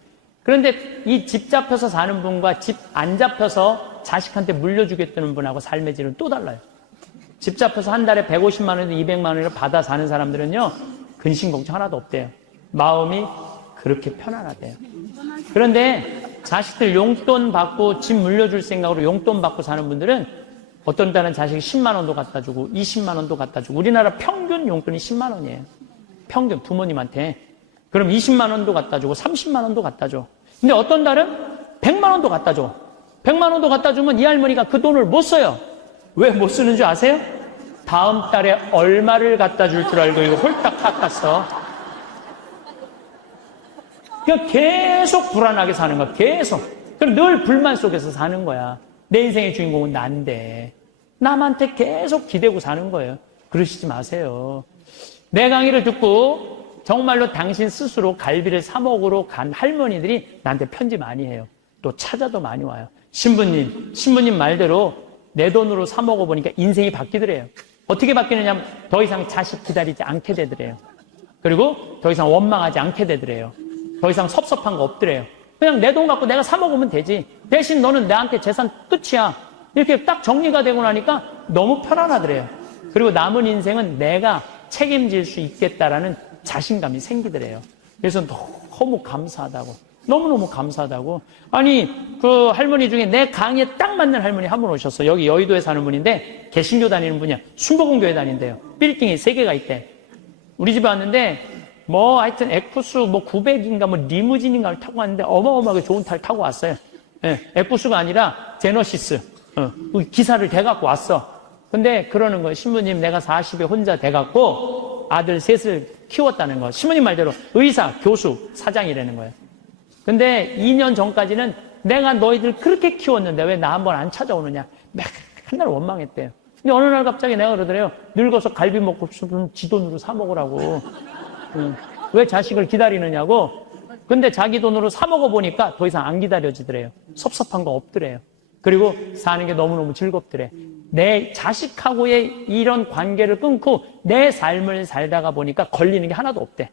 그런데 이 집 잡혀서 사는 분과 집 안 잡혀서 자식한테 물려주겠다는 분하고 삶의 질은 또 달라요. 집 잡혀서 한 달에 150만 원에서 200만 원을 받아 사는 사람들은요, 근심 걱정 하나도 없대요. 마음이 그렇게 편안하대요. 그런데 자식들 용돈 받고 집 물려줄 생각으로 용돈 받고 사는 분들은 어떤 달은 자식이 10만 원도 갖다 주고 20만 원도 갖다 주고, 우리나라 평균 용돈이 10만 원이에요. 평균 부모님한테. 그럼 20만 원도 갖다 주고 30만 원도 갖다 줘. 근데 어떤 달은 100만 원도 갖다 줘. 100만 원도 갖다 주면 이 할머니가 그 돈을 못 써요. 왜 못 쓰는 줄 아세요? 다음 달에 얼마를 갖다 줄 줄 알고 이거 홀딱 깎았어. 그러니까 계속 불안하게 사는 거야. 계속. 그럼 늘 불만 속에서 사는 거야. 내 인생의 주인공은 난데. 남한테 계속 기대고 사는 거예요. 그러시지 마세요. 내 강의를 듣고 정말로 당신 스스로 갈비를 사 먹으러 간 할머니들이 나한테 편지 많이 해요. 또 찾아도 많이 와요. 신부님 말대로 내 돈으로 사 먹어보니까 인생이 바뀌더래요. 어떻게 바뀌느냐면 더 이상 자식 기다리지 않게 되더래요. 그리고 더 이상 원망하지 않게 되더래요. 더 이상 섭섭한 거 없더래요. 그냥 내 돈 갖고 내가 사 먹으면 되지. 대신 너는 나한테 재산 끝이야. 이렇게 딱 정리가 되고 나니까 너무 편안하더래요. 그리고 남은 인생은 내가 책임질 수 있겠다라는 자신감이 생기더래요. 그래서 너무 감사하다고. 너무너무 감사하다고. 아니, 그 할머니 중에 내 강의에 딱 맞는 할머니 한 분 오셨어. 여기 여의도에 사는 분인데 개신교 다니는 분이야. 순복음교회 다닌대요. 빌딩이 3개가 있대. 우리 집에 왔는데 하여튼 에쿠스 900인가 리무진인가를 타고 왔는데 어마어마하게 좋은 차를 타고 왔어요. 예, 에쿠스가 아니라 제너시스. 그 기사를 대갖고 왔어. 근데 그러는 거예요. 신부님, 내가 40에 혼자 돼갖고 아들 셋을 키웠다는 거. 신부님 말대로 의사, 교수, 사장이라는 거예요. 근데 2년 전까지는 내가 너희들 그렇게 키웠는데 왜 나 한번 안 찾아오느냐. 맨날 원망했대요. 근데 어느 날 갑자기 내가 그러더래요. 늙어서 갈비 먹고 싶으면 지 돈으로 사 먹으라고. 왜 자식을 기다리느냐고. 근데 자기 돈으로 사 먹어보니까 더 이상 안 기다려지더래요. 섭섭한 거 없더래요. 그리고 사는 게 너무너무 즐겁더래. 내 자식하고의 이런 관계를 끊고 내 삶을 살다가 보니까 걸리는 게 하나도 없대.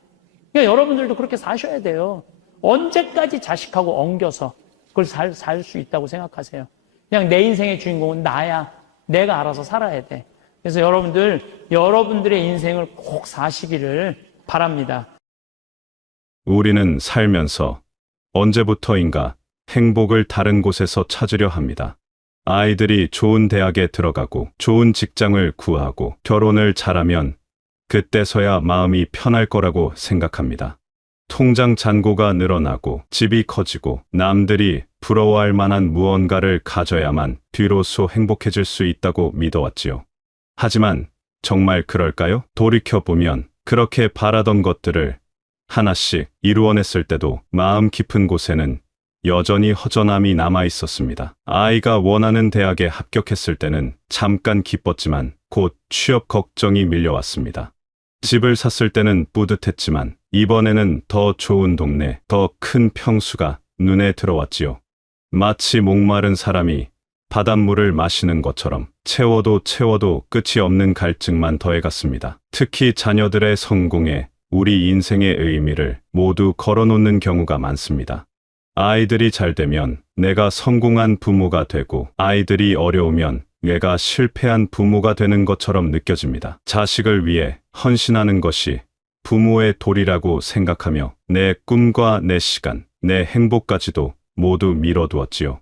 그러니까 여러분들도 그렇게 사셔야 돼요. 언제까지 자식하고 엉겨서 그걸 살 수 있다고 생각하세요? 그냥 내 인생의 주인공은 나야. 내가 알아서 살아야 돼. 그래서 여러분들의 인생을 꼭 사시기를 바랍니다. 우리는 살면서 언제부터인가 행복을 다른 곳에서 찾으려 합니다. 아이들이 좋은 대학에 들어가고 좋은 직장을 구하고 결혼을 잘하면 그때서야 마음이 편할 거라고 생각합니다. 통장 잔고가 늘어나고 집이 커지고 남들이 부러워할 만한 무언가를 가져야만 비로소 행복해질 수 있다고 믿어왔지요. 하지만 정말 그럴까요? 돌이켜보면 그렇게 바라던 것들을 하나씩 이루어냈을 때도 마음 깊은 곳에는 여전히 허전함이 남아 있었습니다. 아이가 원하는 대학에 합격했을 때는 잠깐 기뻤지만 곧 취업 걱정이 밀려왔습니다. 집을 샀을 때는 뿌듯했지만 이번에는 더 좋은 동네, 더 큰 평수가 눈에 들어왔지요. 마치 목마른 사람이 바닷물을 마시는 것처럼 채워도 끝이 없는 갈증만 더해갔습니다. 특히 자녀들의 성공에 우리 인생의 의미를 모두 걸어놓는 경우가 많습니다. 아이들이 잘 되면 내가 성공한 부모가 되고 아이들이 어려우면 내가 실패한 부모가 되는 것처럼 느껴집니다. 자식을 위해 헌신하는 것이 부모의 도리라고 생각하며 내 꿈과 내 시간, 내 행복까지도 모두 미뤄두었지요.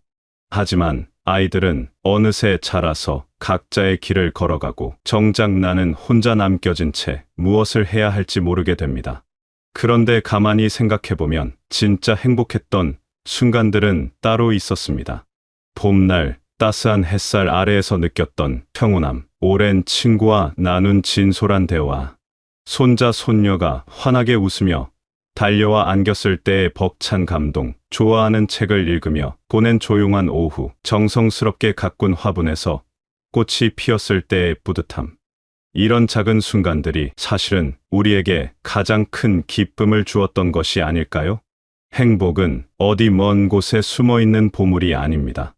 하지만 아이들은 어느새 자라서 각자의 길을 걸어가고 정작 나는 혼자 남겨진 채 무엇을 해야 할지 모르게 됩니다. 그런데 가만히 생각해보면 진짜 행복했던 순간들은 따로 있었습니다. 봄날 따스한 햇살 아래에서 느꼈던 평온함, 오랜 친구와 나눈 진솔한 대화, 손자 손녀가 환하게 웃으며 달려와 안겼을 때의 벅찬 감동, 좋아하는 책을 읽으며 보낸 조용한 오후, 정성스럽게 가꾼 화분에서 꽃이 피었을 때의 뿌듯함. 이런 작은 순간들이 사실은 우리에게 가장 큰 기쁨을 주었던 것이 아닐까요? 행복은 어디 먼 곳에 숨어 있는 보물이 아닙니다.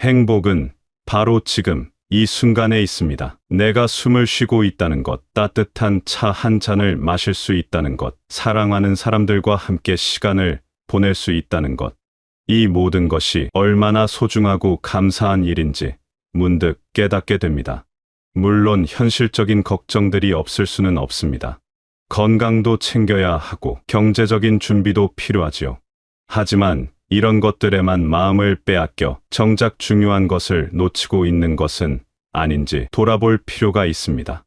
행복은 바로 지금 이 순간에 있습니다. 내가 숨을 쉬고 있다는 것, 따뜻한 차 한 잔을 마실 수 있다는 것, 사랑하는 사람들과 함께 시간을 보낼 수 있다는 것. 이 모든 것이 얼마나 소중하고 감사한 일인지 문득 깨닫게 됩니다. 물론 현실적인 걱정들이 없을 수는 없습니다. 건강도 챙겨야 하고 경제적인 준비도 필요하지요. 하지만 이런 것들에만 마음을 빼앗겨 정작 중요한 것을 놓치고 있는 것은 아닌지 돌아볼 필요가 있습니다.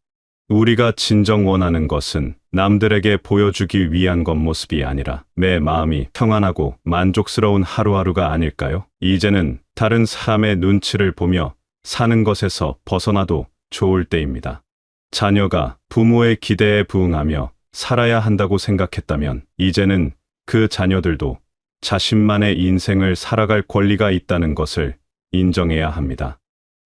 우리가 진정 원하는 것은 남들에게 보여주기 위한 겉모습이 아니라 내 마음이 평안하고 만족스러운 하루하루가 아닐까요? 이제는 다른 사람의 눈치를 보며 사는 것에서 벗어나도 좋을 때입니다. 자녀가 부모의 기대에 부응하며 살아야 한다고 생각했다면 이제는 그 자녀들도 자신만의 인생을 살아갈 권리가 있다는 것을 인정해야 합니다.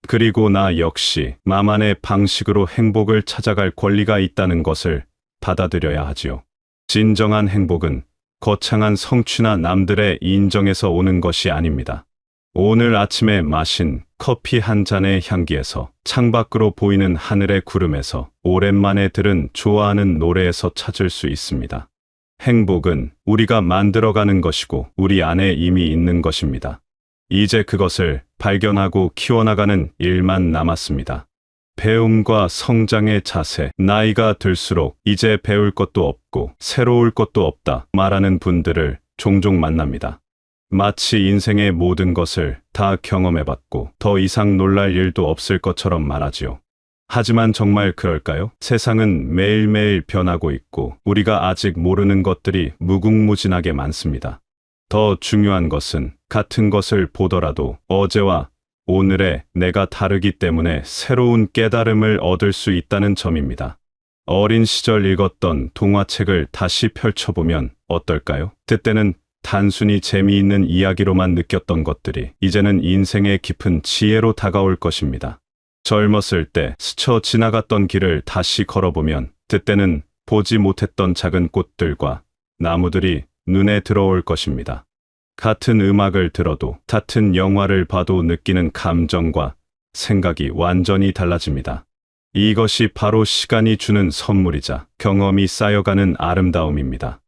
그리고 나 역시 나만의 방식으로 행복을 찾아갈 권리가 있다는 것을 받아들여야 하지요. 진정한 행복은 거창한 성취나 남들의 인정에서 오는 것이 아닙니다. 오늘 아침에 마신 커피 한 잔의 향기에서, 창밖으로 보이는 하늘의 구름에서, 오랜만에 들은 좋아하는 노래에서 찾을 수 있습니다. 행복은 우리가 만들어가는 것이고 우리 안에 이미 있는 것입니다. 이제 그것을 발견하고 키워나가는 일만 남았습니다. 배움과 성장의 자세, 나이가 들수록 이제 배울 것도 없고 새로울 것도 없다 말하는 분들을 종종 만납니다. 마치 인생의 모든 것을 다 경험해봤고 더 이상 놀랄 일도 없을 것처럼 말하지요. 하지만 정말 그럴까요? 세상은 매일매일 변하고 있고 우리가 아직 모르는 것들이 무궁무진하게 많습니다. 더 중요한 것은 같은 것을 보더라도 어제와 오늘의 내가 다르기 때문에 새로운 깨달음을 얻을 수 있다는 점입니다. 어린 시절 읽었던 동화책을 다시 펼쳐보면 어떨까요? 그때는 단순히 재미있는 이야기로만 느꼈던 것들이 이제는 인생의 깊은 지혜로 다가올 것입니다. 젊었을 때 스쳐 지나갔던 길을 다시 걸어보면 그때는 보지 못했던 작은 꽃들과 나무들이 눈에 들어올 것입니다. 같은 음악을 들어도 같은 영화를 봐도 느끼는 감정과 생각이 완전히 달라집니다. 이것이 바로 시간이 주는 선물이자 경험이 쌓여가는 아름다움입니다.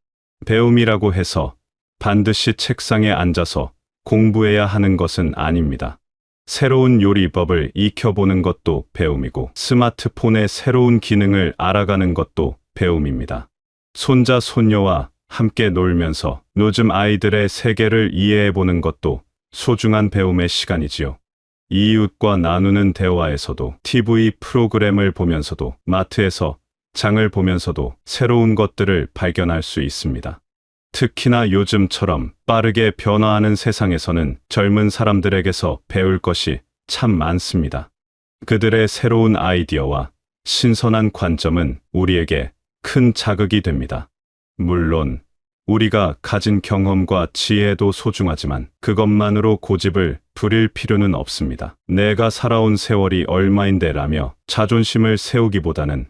배움이라고 해서 반드시 책상에 앉아서 공부해야 하는 것은 아닙니다. 새로운 요리법을 익혀보는 것도 배움이고 스마트폰의 새로운 기능을 알아가는 것도 배움입니다. 손자, 손녀와 함께 놀면서 요즘 아이들의 세계를 이해해보는 것도 소중한 배움의 시간이지요. 이웃과 나누는 대화에서도, TV 프로그램을 보면서도, 마트에서 장을 보면서도 새로운 것들을 발견할 수 있습니다. 특히나 요즘처럼 빠르게 변화하는 세상에서는 젊은 사람들에게서 배울 것이 참 많습니다. 그들의 새로운 아이디어와 신선한 관점은 우리에게 큰 자극이 됩니다. 물론 우리가 가진 경험과 지혜도 소중하지만 그것만으로 고집을 부릴 필요는 없습니다. 내가 살아온 세월이 얼마인데 라며 자존심을 세우기보다는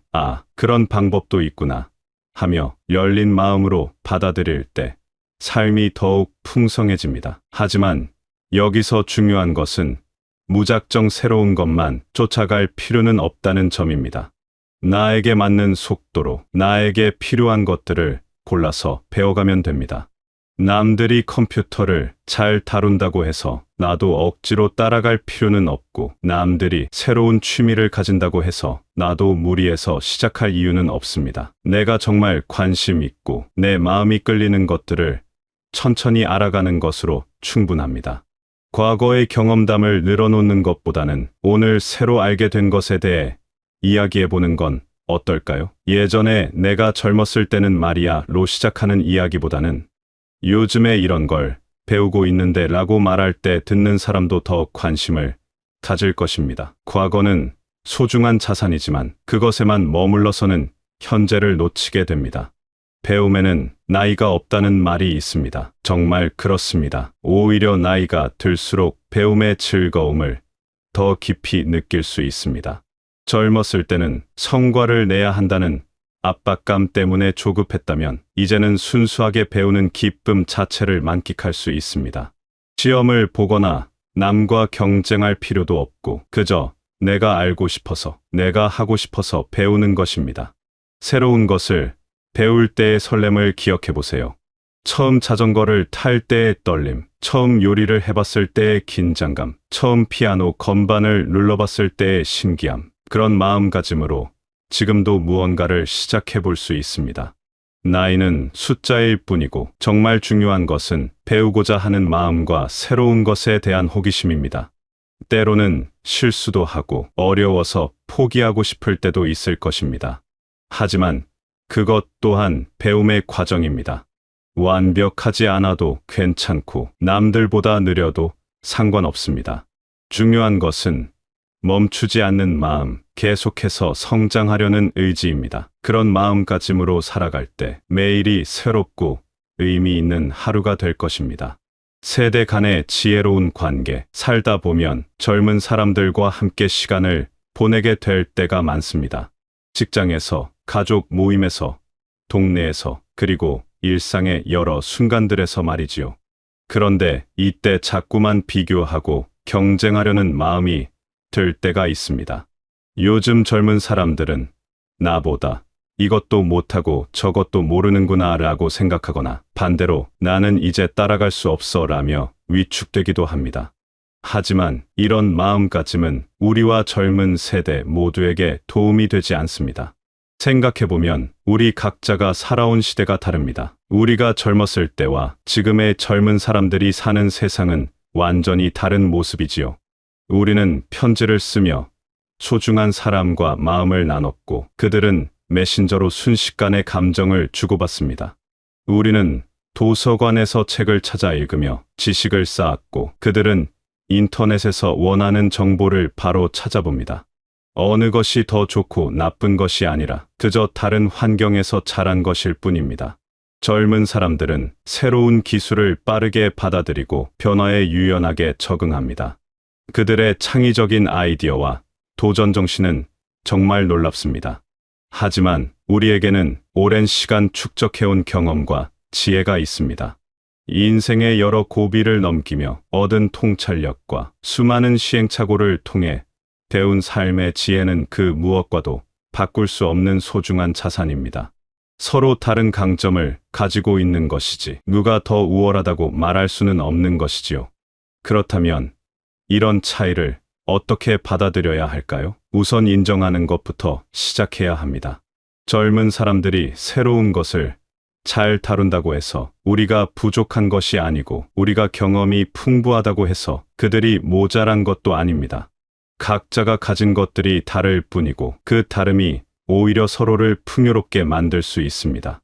그런 방법도 있구나 하며 열린 마음으로 받아들일 때 삶이 더욱 풍성해집니다. 하지만 여기서 중요한 것은 무작정 새로운 것만 쫓아갈 필요는 없다는 점입니다. 나에게 맞는 속도로 나에게 필요한 것들을 골라서 배워가면 됩니다. 남들이 컴퓨터를 잘 다룬다고 해서 나도 억지로 따라갈 필요는 없고 남들이 새로운 취미를 가진다고 해서 나도 무리해서 시작할 이유는 없습니다. 내가 정말 관심 있고 내 마음이 끌리는 것들을 천천히 알아가는 것으로 충분합니다. 과거의 경험담을 늘어놓는 것보다는 오늘 새로 알게 된 것에 대해 이야기해보는 건 어떨까요? 예전에 내가 젊었을 때는 말이야로 시작하는 이야기보다는 요즘에 이런 걸 배우고 있는데 라고 말할 때 듣는 사람도 더 관심을 가질 것입니다. 과거는 소중한 자산이지만 그것에만 머물러서는 현재를 놓치게 됩니다. 배움에는 나이가 없다는 말이 있습니다. 정말 그렇습니다. 오히려 나이가 들수록 배움의 즐거움을 더 깊이 느낄 수 있습니다. 젊었을 때는 성과를 내야 한다는 압박감 때문에 조급했다면 이제는 순수하게 배우는 기쁨 자체를 만끽할 수 있습니다. 시험을 보거나 남과 경쟁할 필요도 없고 그저 내가 알고 싶어서, 내가 하고 싶어서 배우는 것입니다. 새로운 것을 배울 때의 설렘을 기억해 보세요. 처음 자전거를 탈 때의 떨림, 처음 요리를 해봤을 때의 긴장감, 처음 피아노 건반을 눌러봤을 때의 신기함, 그런 마음가짐으로 지금도 무언가를 시작해 볼 수 있습니다. 나이는 숫자일 뿐이고 정말 중요한 것은 배우고자 하는 마음과 새로운 것에 대한 호기심입니다. 때로는 실수도 하고 어려워서 포기하고 싶을 때도 있을 것입니다. 하지만 그것 또한 배움의 과정입니다. 완벽하지 않아도 괜찮고 남들보다 느려도 상관없습니다. 중요한 것은 멈추지 않는 마음, 계속해서 성장하려는 의지입니다. 그런 마음가짐으로 살아갈 때 매일이 새롭고 의미 있는 하루가 될 것입니다. 세대 간의 지혜로운 관계, 살다 보면 젊은 사람들과 함께 시간을 보내게 될 때가 많습니다. 직장에서, 가족 모임에서, 동네에서, 그리고 일상의 여러 순간들에서 말이지요. 그런데 이때 자꾸만 비교하고 경쟁하려는 마음이 들 때가 있습니다. 요즘 젊은 사람들은 나보다 이것도 못하고 저것도 모르는구나 라고 생각하거나 반대로 나는 이제 따라갈 수 없어 라며 위축되기도 합니다. 하지만 이런 마음가짐은 우리와 젊은 세대 모두에게 도움이 되지 않습니다. 생각해보면 우리 각자가 살아온 시대가 다릅니다. 우리가 젊었을 때와 지금의 젊은 사람들이 사는 세상은 완전히 다른 모습이지요. 우리는 편지를 쓰며 소중한 사람과 마음을 나눴고 그들은 메신저로 순식간에 감정을 주고받습니다. 우리는 도서관에서 책을 찾아 읽으며 지식을 쌓았고 그들은 인터넷에서 원하는 정보를 바로 찾아봅니다. 어느 것이 더 좋고 나쁜 것이 아니라 그저 다른 환경에서 자란 것일 뿐입니다. 젊은 사람들은 새로운 기술을 빠르게 받아들이고 변화에 유연하게 적응합니다. 그들의 창의적인 아이디어와 도전 정신은 정말 놀랍습니다. 하지만 우리에게는 오랜 시간 축적해온 경험과 지혜가 있습니다. 인생의 여러 고비를 넘기며 얻은 통찰력과 수많은 시행착오를 통해 배운 삶의 지혜는 그 무엇과도 바꿀 수 없는 소중한 자산입니다. 서로 다른 강점을 가지고 있는 것이지 누가 더 우월하다고 말할 수는 없는 것이지요. 그렇다면 이런 차이를 어떻게 받아들여야 할까요? 우선 인정하는 것부터 시작해야 합니다. 젊은 사람들이 새로운 것을 잘 다룬다고 해서 우리가 부족한 것이 아니고 우리가 경험이 풍부하다고 해서 그들이 모자란 것도 아닙니다. 각자가 가진 것들이 다를 뿐이고 그 다름이 오히려 서로를 풍요롭게 만들 수 있습니다.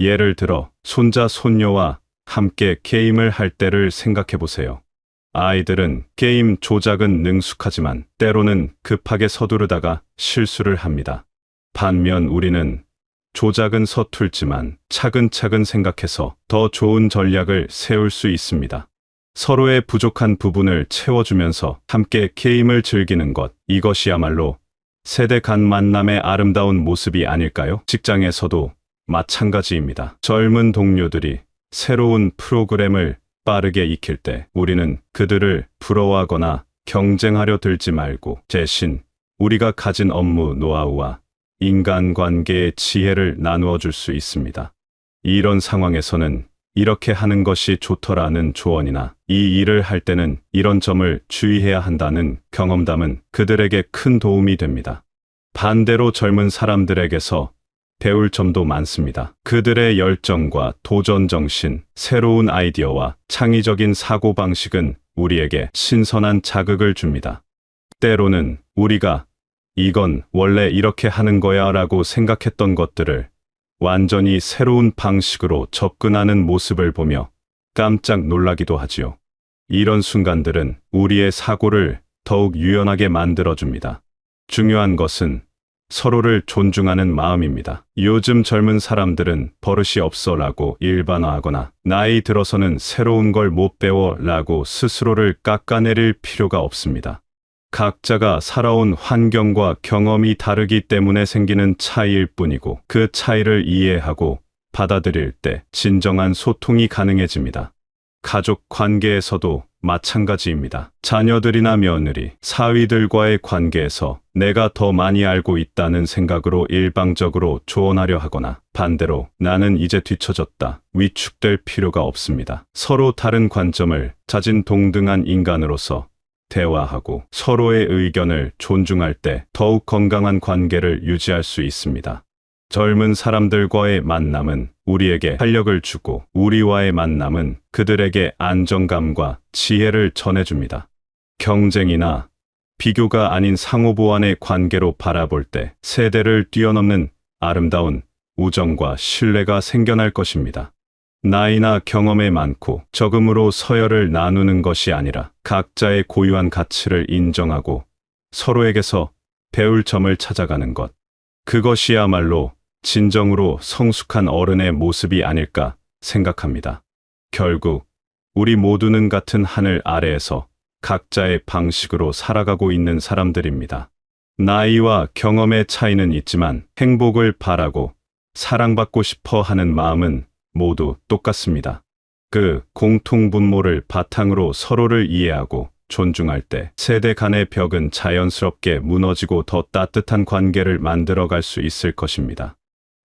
예를 들어 손자, 손녀와 함께 게임을 할 때를 생각해 보세요. 아이들은 게임 조작은 능숙하지만 때로는 급하게 서두르다가 실수를 합니다. 반면 우리는 조작은 서툴지만 차근차근 생각해서 더 좋은 전략을 세울 수 있습니다. 서로의 부족한 부분을 채워주면서 함께 게임을 즐기는 것, 이것이야말로 세대 간 만남의 아름다운 모습이 아닐까요? 직장에서도 마찬가지입니다. 젊은 동료들이 새로운 프로그램을 빠르게 익힐 때 우리는 그들을 부러워하거나 경쟁하려 들지 말고 대신 우리가 가진 업무 노하우와 인간관계의 지혜를 나누어 줄 수 있습니다. 이런 상황에서는 이렇게 하는 것이 좋더라는 조언이나 이 일을 할 때는 이런 점을 주의해야 한다는 경험담은 그들에게 큰 도움이 됩니다. 반대로 젊은 사람들에게서 배울 점도 많습니다. 그들의 열정과 도전 정신, 새로운 아이디어와 창의적인 사고방식은 우리에게 신선한 자극을 줍니다. 때로는 우리가 이건 원래 이렇게 하는 거야 라고 생각했던 것들을 완전히 새로운 방식으로 접근하는 모습을 보며 깜짝 놀라기도 하지요. 이런 순간들은 우리의 사고를 더욱 유연하게 만들어줍니다. 중요한 것은 서로를 존중하는 마음입니다. 요즘 젊은 사람들은 버릇이 없어 라고 일반화하거나 나이 들어서는 새로운 걸 못 배워 라고 스스로를 깎아내릴 필요가 없습니다. 각자가 살아온 환경과 경험이 다르기 때문에 생기는 차이일 뿐이고 그 차이를 이해하고 받아들일 때 진정한 소통이 가능해집니다. 가족 관계에서도 마찬가지입니다. 자녀들이나 며느리, 사위들과의 관계에서 내가 더 많이 알고 있다는 생각으로 일방적으로 조언하려 하거나 반대로 나는 이제 뒤처졌다, 위축될 필요가 없습니다. 서로 다른 관점을 가진 동등한 인간으로서 대화하고 서로의 의견을 존중할 때 더욱 건강한 관계를 유지할 수 있습니다. 젊은 사람들과의 만남은 우리에게 활력을 주고 우리와의 만남은 그들에게 안정감과 지혜를 전해줍니다. 경쟁이나 비교가 아닌 상호보완의 관계로 바라볼 때 세대를 뛰어넘는 아름다운 우정과 신뢰가 생겨날 것입니다. 나이나 경험에 많고 적음으로 서열을 나누는 것이 아니라 각자의 고유한 가치를 인정하고 서로에게서 배울 점을 찾아가는 것. 그것이야말로 진정으로 성숙한 어른의 모습이 아닐까 생각합니다. 결국 우리 모두는 같은 하늘 아래에서 각자의 방식으로 살아가고 있는 사람들입니다. 나이와 경험의 차이는 있지만 행복을 바라고 사랑받고 싶어 하는 마음은 모두 똑같습니다. 그 공통분모를 바탕으로 서로를 이해하고 존중할 때 세대 간의 벽은 자연스럽게 무너지고 더 따뜻한 관계를 만들어갈 수 있을 것입니다.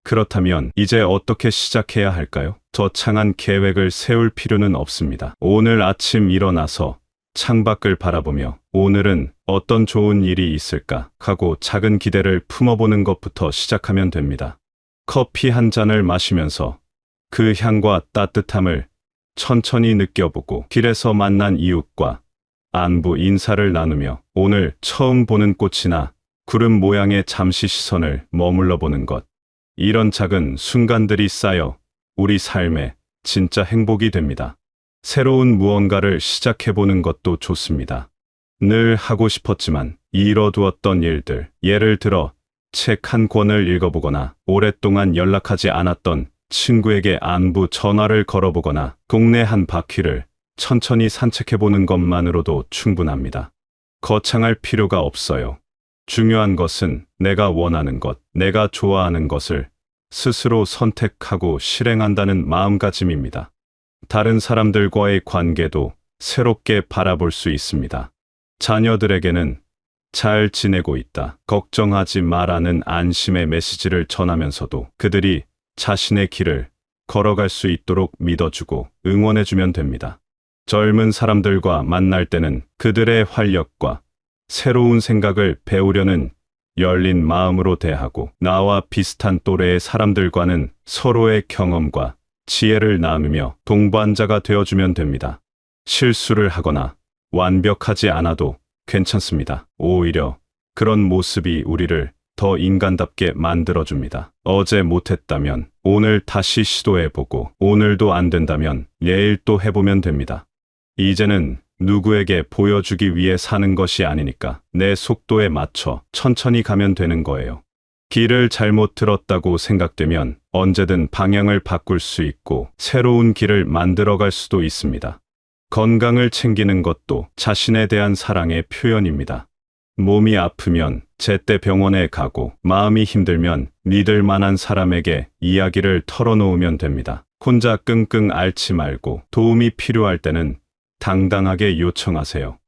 그렇다면 이제 어떻게 시작해야 할까요? 거창한 계획을 세울 필요는 없습니다. 오늘 아침 일어나서 창밖을 바라보며 오늘은 어떤 좋은 일이 있을까 하고 작은 기대를 품어보는 것부터 시작하면 됩니다. 커피 한 잔을 마시면서 그 향과 따뜻함을 천천히 느껴보고 길에서 만난 이웃과 안부 인사를 나누며 오늘 처음 보는 꽃이나 구름 모양에 잠시 시선을 머물러 보는 것. 이런 작은 순간들이 쌓여 우리 삶에 진짜 행복이 됩니다. 새로운 무언가를 시작해보는 것도 좋습니다. 늘 하고 싶었지만 이뤄두었던 일들, 예를 들어 책 한 권을 읽어보거나 오랫동안 연락하지 않았던 친구에게 안부 전화를 걸어보거나 동네 한 바퀴를 천천히 산책해보는 것만으로도 충분합니다. 거창할 필요가 없어요. 중요한 것은 내가 원하는 것, 내가 좋아하는 것을 스스로 선택하고 실행한다는 마음가짐입니다. 다른 사람들과의 관계도 새롭게 바라볼 수 있습니다. 자녀들에게는 잘 지내고 있다, 걱정하지 마라는 안심의 메시지를 전하면서도 그들이 자신의 길을 걸어갈 수 있도록 믿어주고 응원해주면 됩니다. 젊은 사람들과 만날 때는 그들의 활력과 새로운 생각을 배우려는 열린 마음으로 대하고 나와 비슷한 또래의 사람들과는 서로의 경험과 지혜를 나누며 동반자가 되어주면 됩니다. 실수를 하거나 완벽하지 않아도 괜찮습니다. 오히려 그런 모습이 우리를 더 인간답게 만들어줍니다. 어제 못했다면 오늘 다시 시도해보고 오늘도 안 된다면 내일 또 해보면 됩니다. 이제는 누구에게 보여주기 위해 사는 것이 아니니까 내 속도에 맞춰 천천히 가면 되는 거예요. 길을 잘못 들었다고 생각되면 언제든 방향을 바꿀 수 있고 새로운 길을 만들어갈 수도 있습니다. 건강을 챙기는 것도 자신에 대한 사랑의 표현입니다. 몸이 아프면 제때 병원에 가고 마음이 힘들면 믿을 만한 사람에게 이야기를 털어놓으면 됩니다. 혼자 끙끙 앓지 말고 도움이 필요할 때는 당당하게 요청하세요.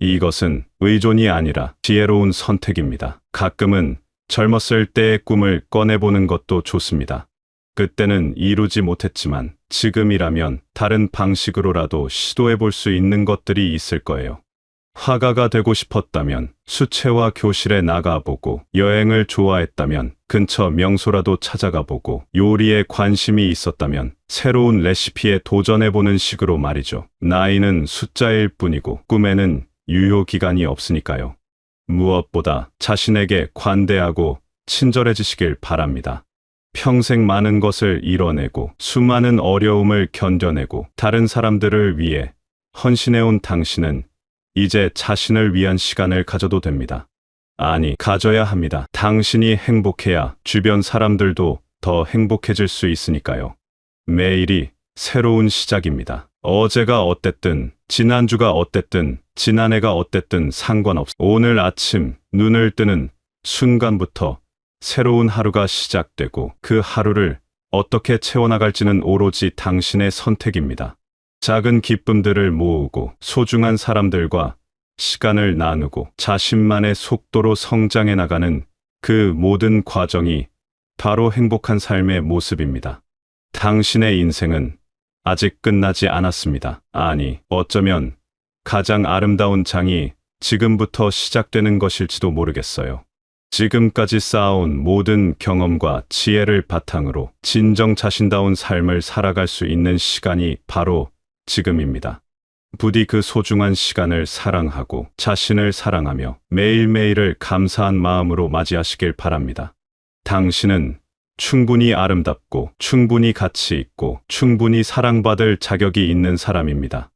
이것은 의존이 아니라 지혜로운 선택입니다. 가끔은 젊었을 때의 꿈을 꺼내보는 것도 좋습니다. 그때는 이루지 못했지만 지금이라면 다른 방식으로라도 시도해볼 수 있는 것들이 있을 거예요. 화가가 되고 싶었다면 수채화 교실에 나가보고, 여행을 좋아했다면 근처 명소라도 찾아가보고, 요리에 관심이 있었다면 새로운 레시피에 도전해보는 식으로 말이죠. 나이는 숫자일 뿐이고 꿈에는 유효기간이 없으니까요. 무엇보다 자신에게 관대하고 친절해지시길 바랍니다. 평생 많은 것을 이뤄내고 수많은 어려움을 견뎌내고 다른 사람들을 위해 헌신해온 당신은 이제 자신을 위한 시간을 가져도 됩니다. 아니, 가져야 합니다. 당신이 행복해야 주변 사람들도 더 행복해질 수 있으니까요. 매일이 새로운 시작입니다. 어제가 어땠든, 지난주가 어땠든, 지난해가 어땠든 상관없어. 오늘 아침 눈을 뜨는 순간부터 새로운 하루가 시작되고 그 하루를 어떻게 채워나갈지는 오로지 당신의 선택입니다. 작은 기쁨들을 모으고 소중한 사람들과 시간을 나누고 자신만의 속도로 성장해 나가는 그 모든 과정이 바로 행복한 삶의 모습입니다. 당신의 인생은 아직 끝나지 않았습니다. 아니, 어쩌면 가장 아름다운 장이 지금부터 시작되는 것일지도 모르겠어요. 지금까지 쌓아온 모든 경험과 지혜를 바탕으로 진정 자신다운 삶을 살아갈 수 있는 시간이 바로 지금입니다. 부디 그 소중한 시간을 사랑하고 자신을 사랑하며 매일매일을 감사한 마음으로 맞이하시길 바랍니다. 당신은 충분히 아름답고 충분히 가치 있고 충분히 사랑받을 자격이 있는 사람입니다.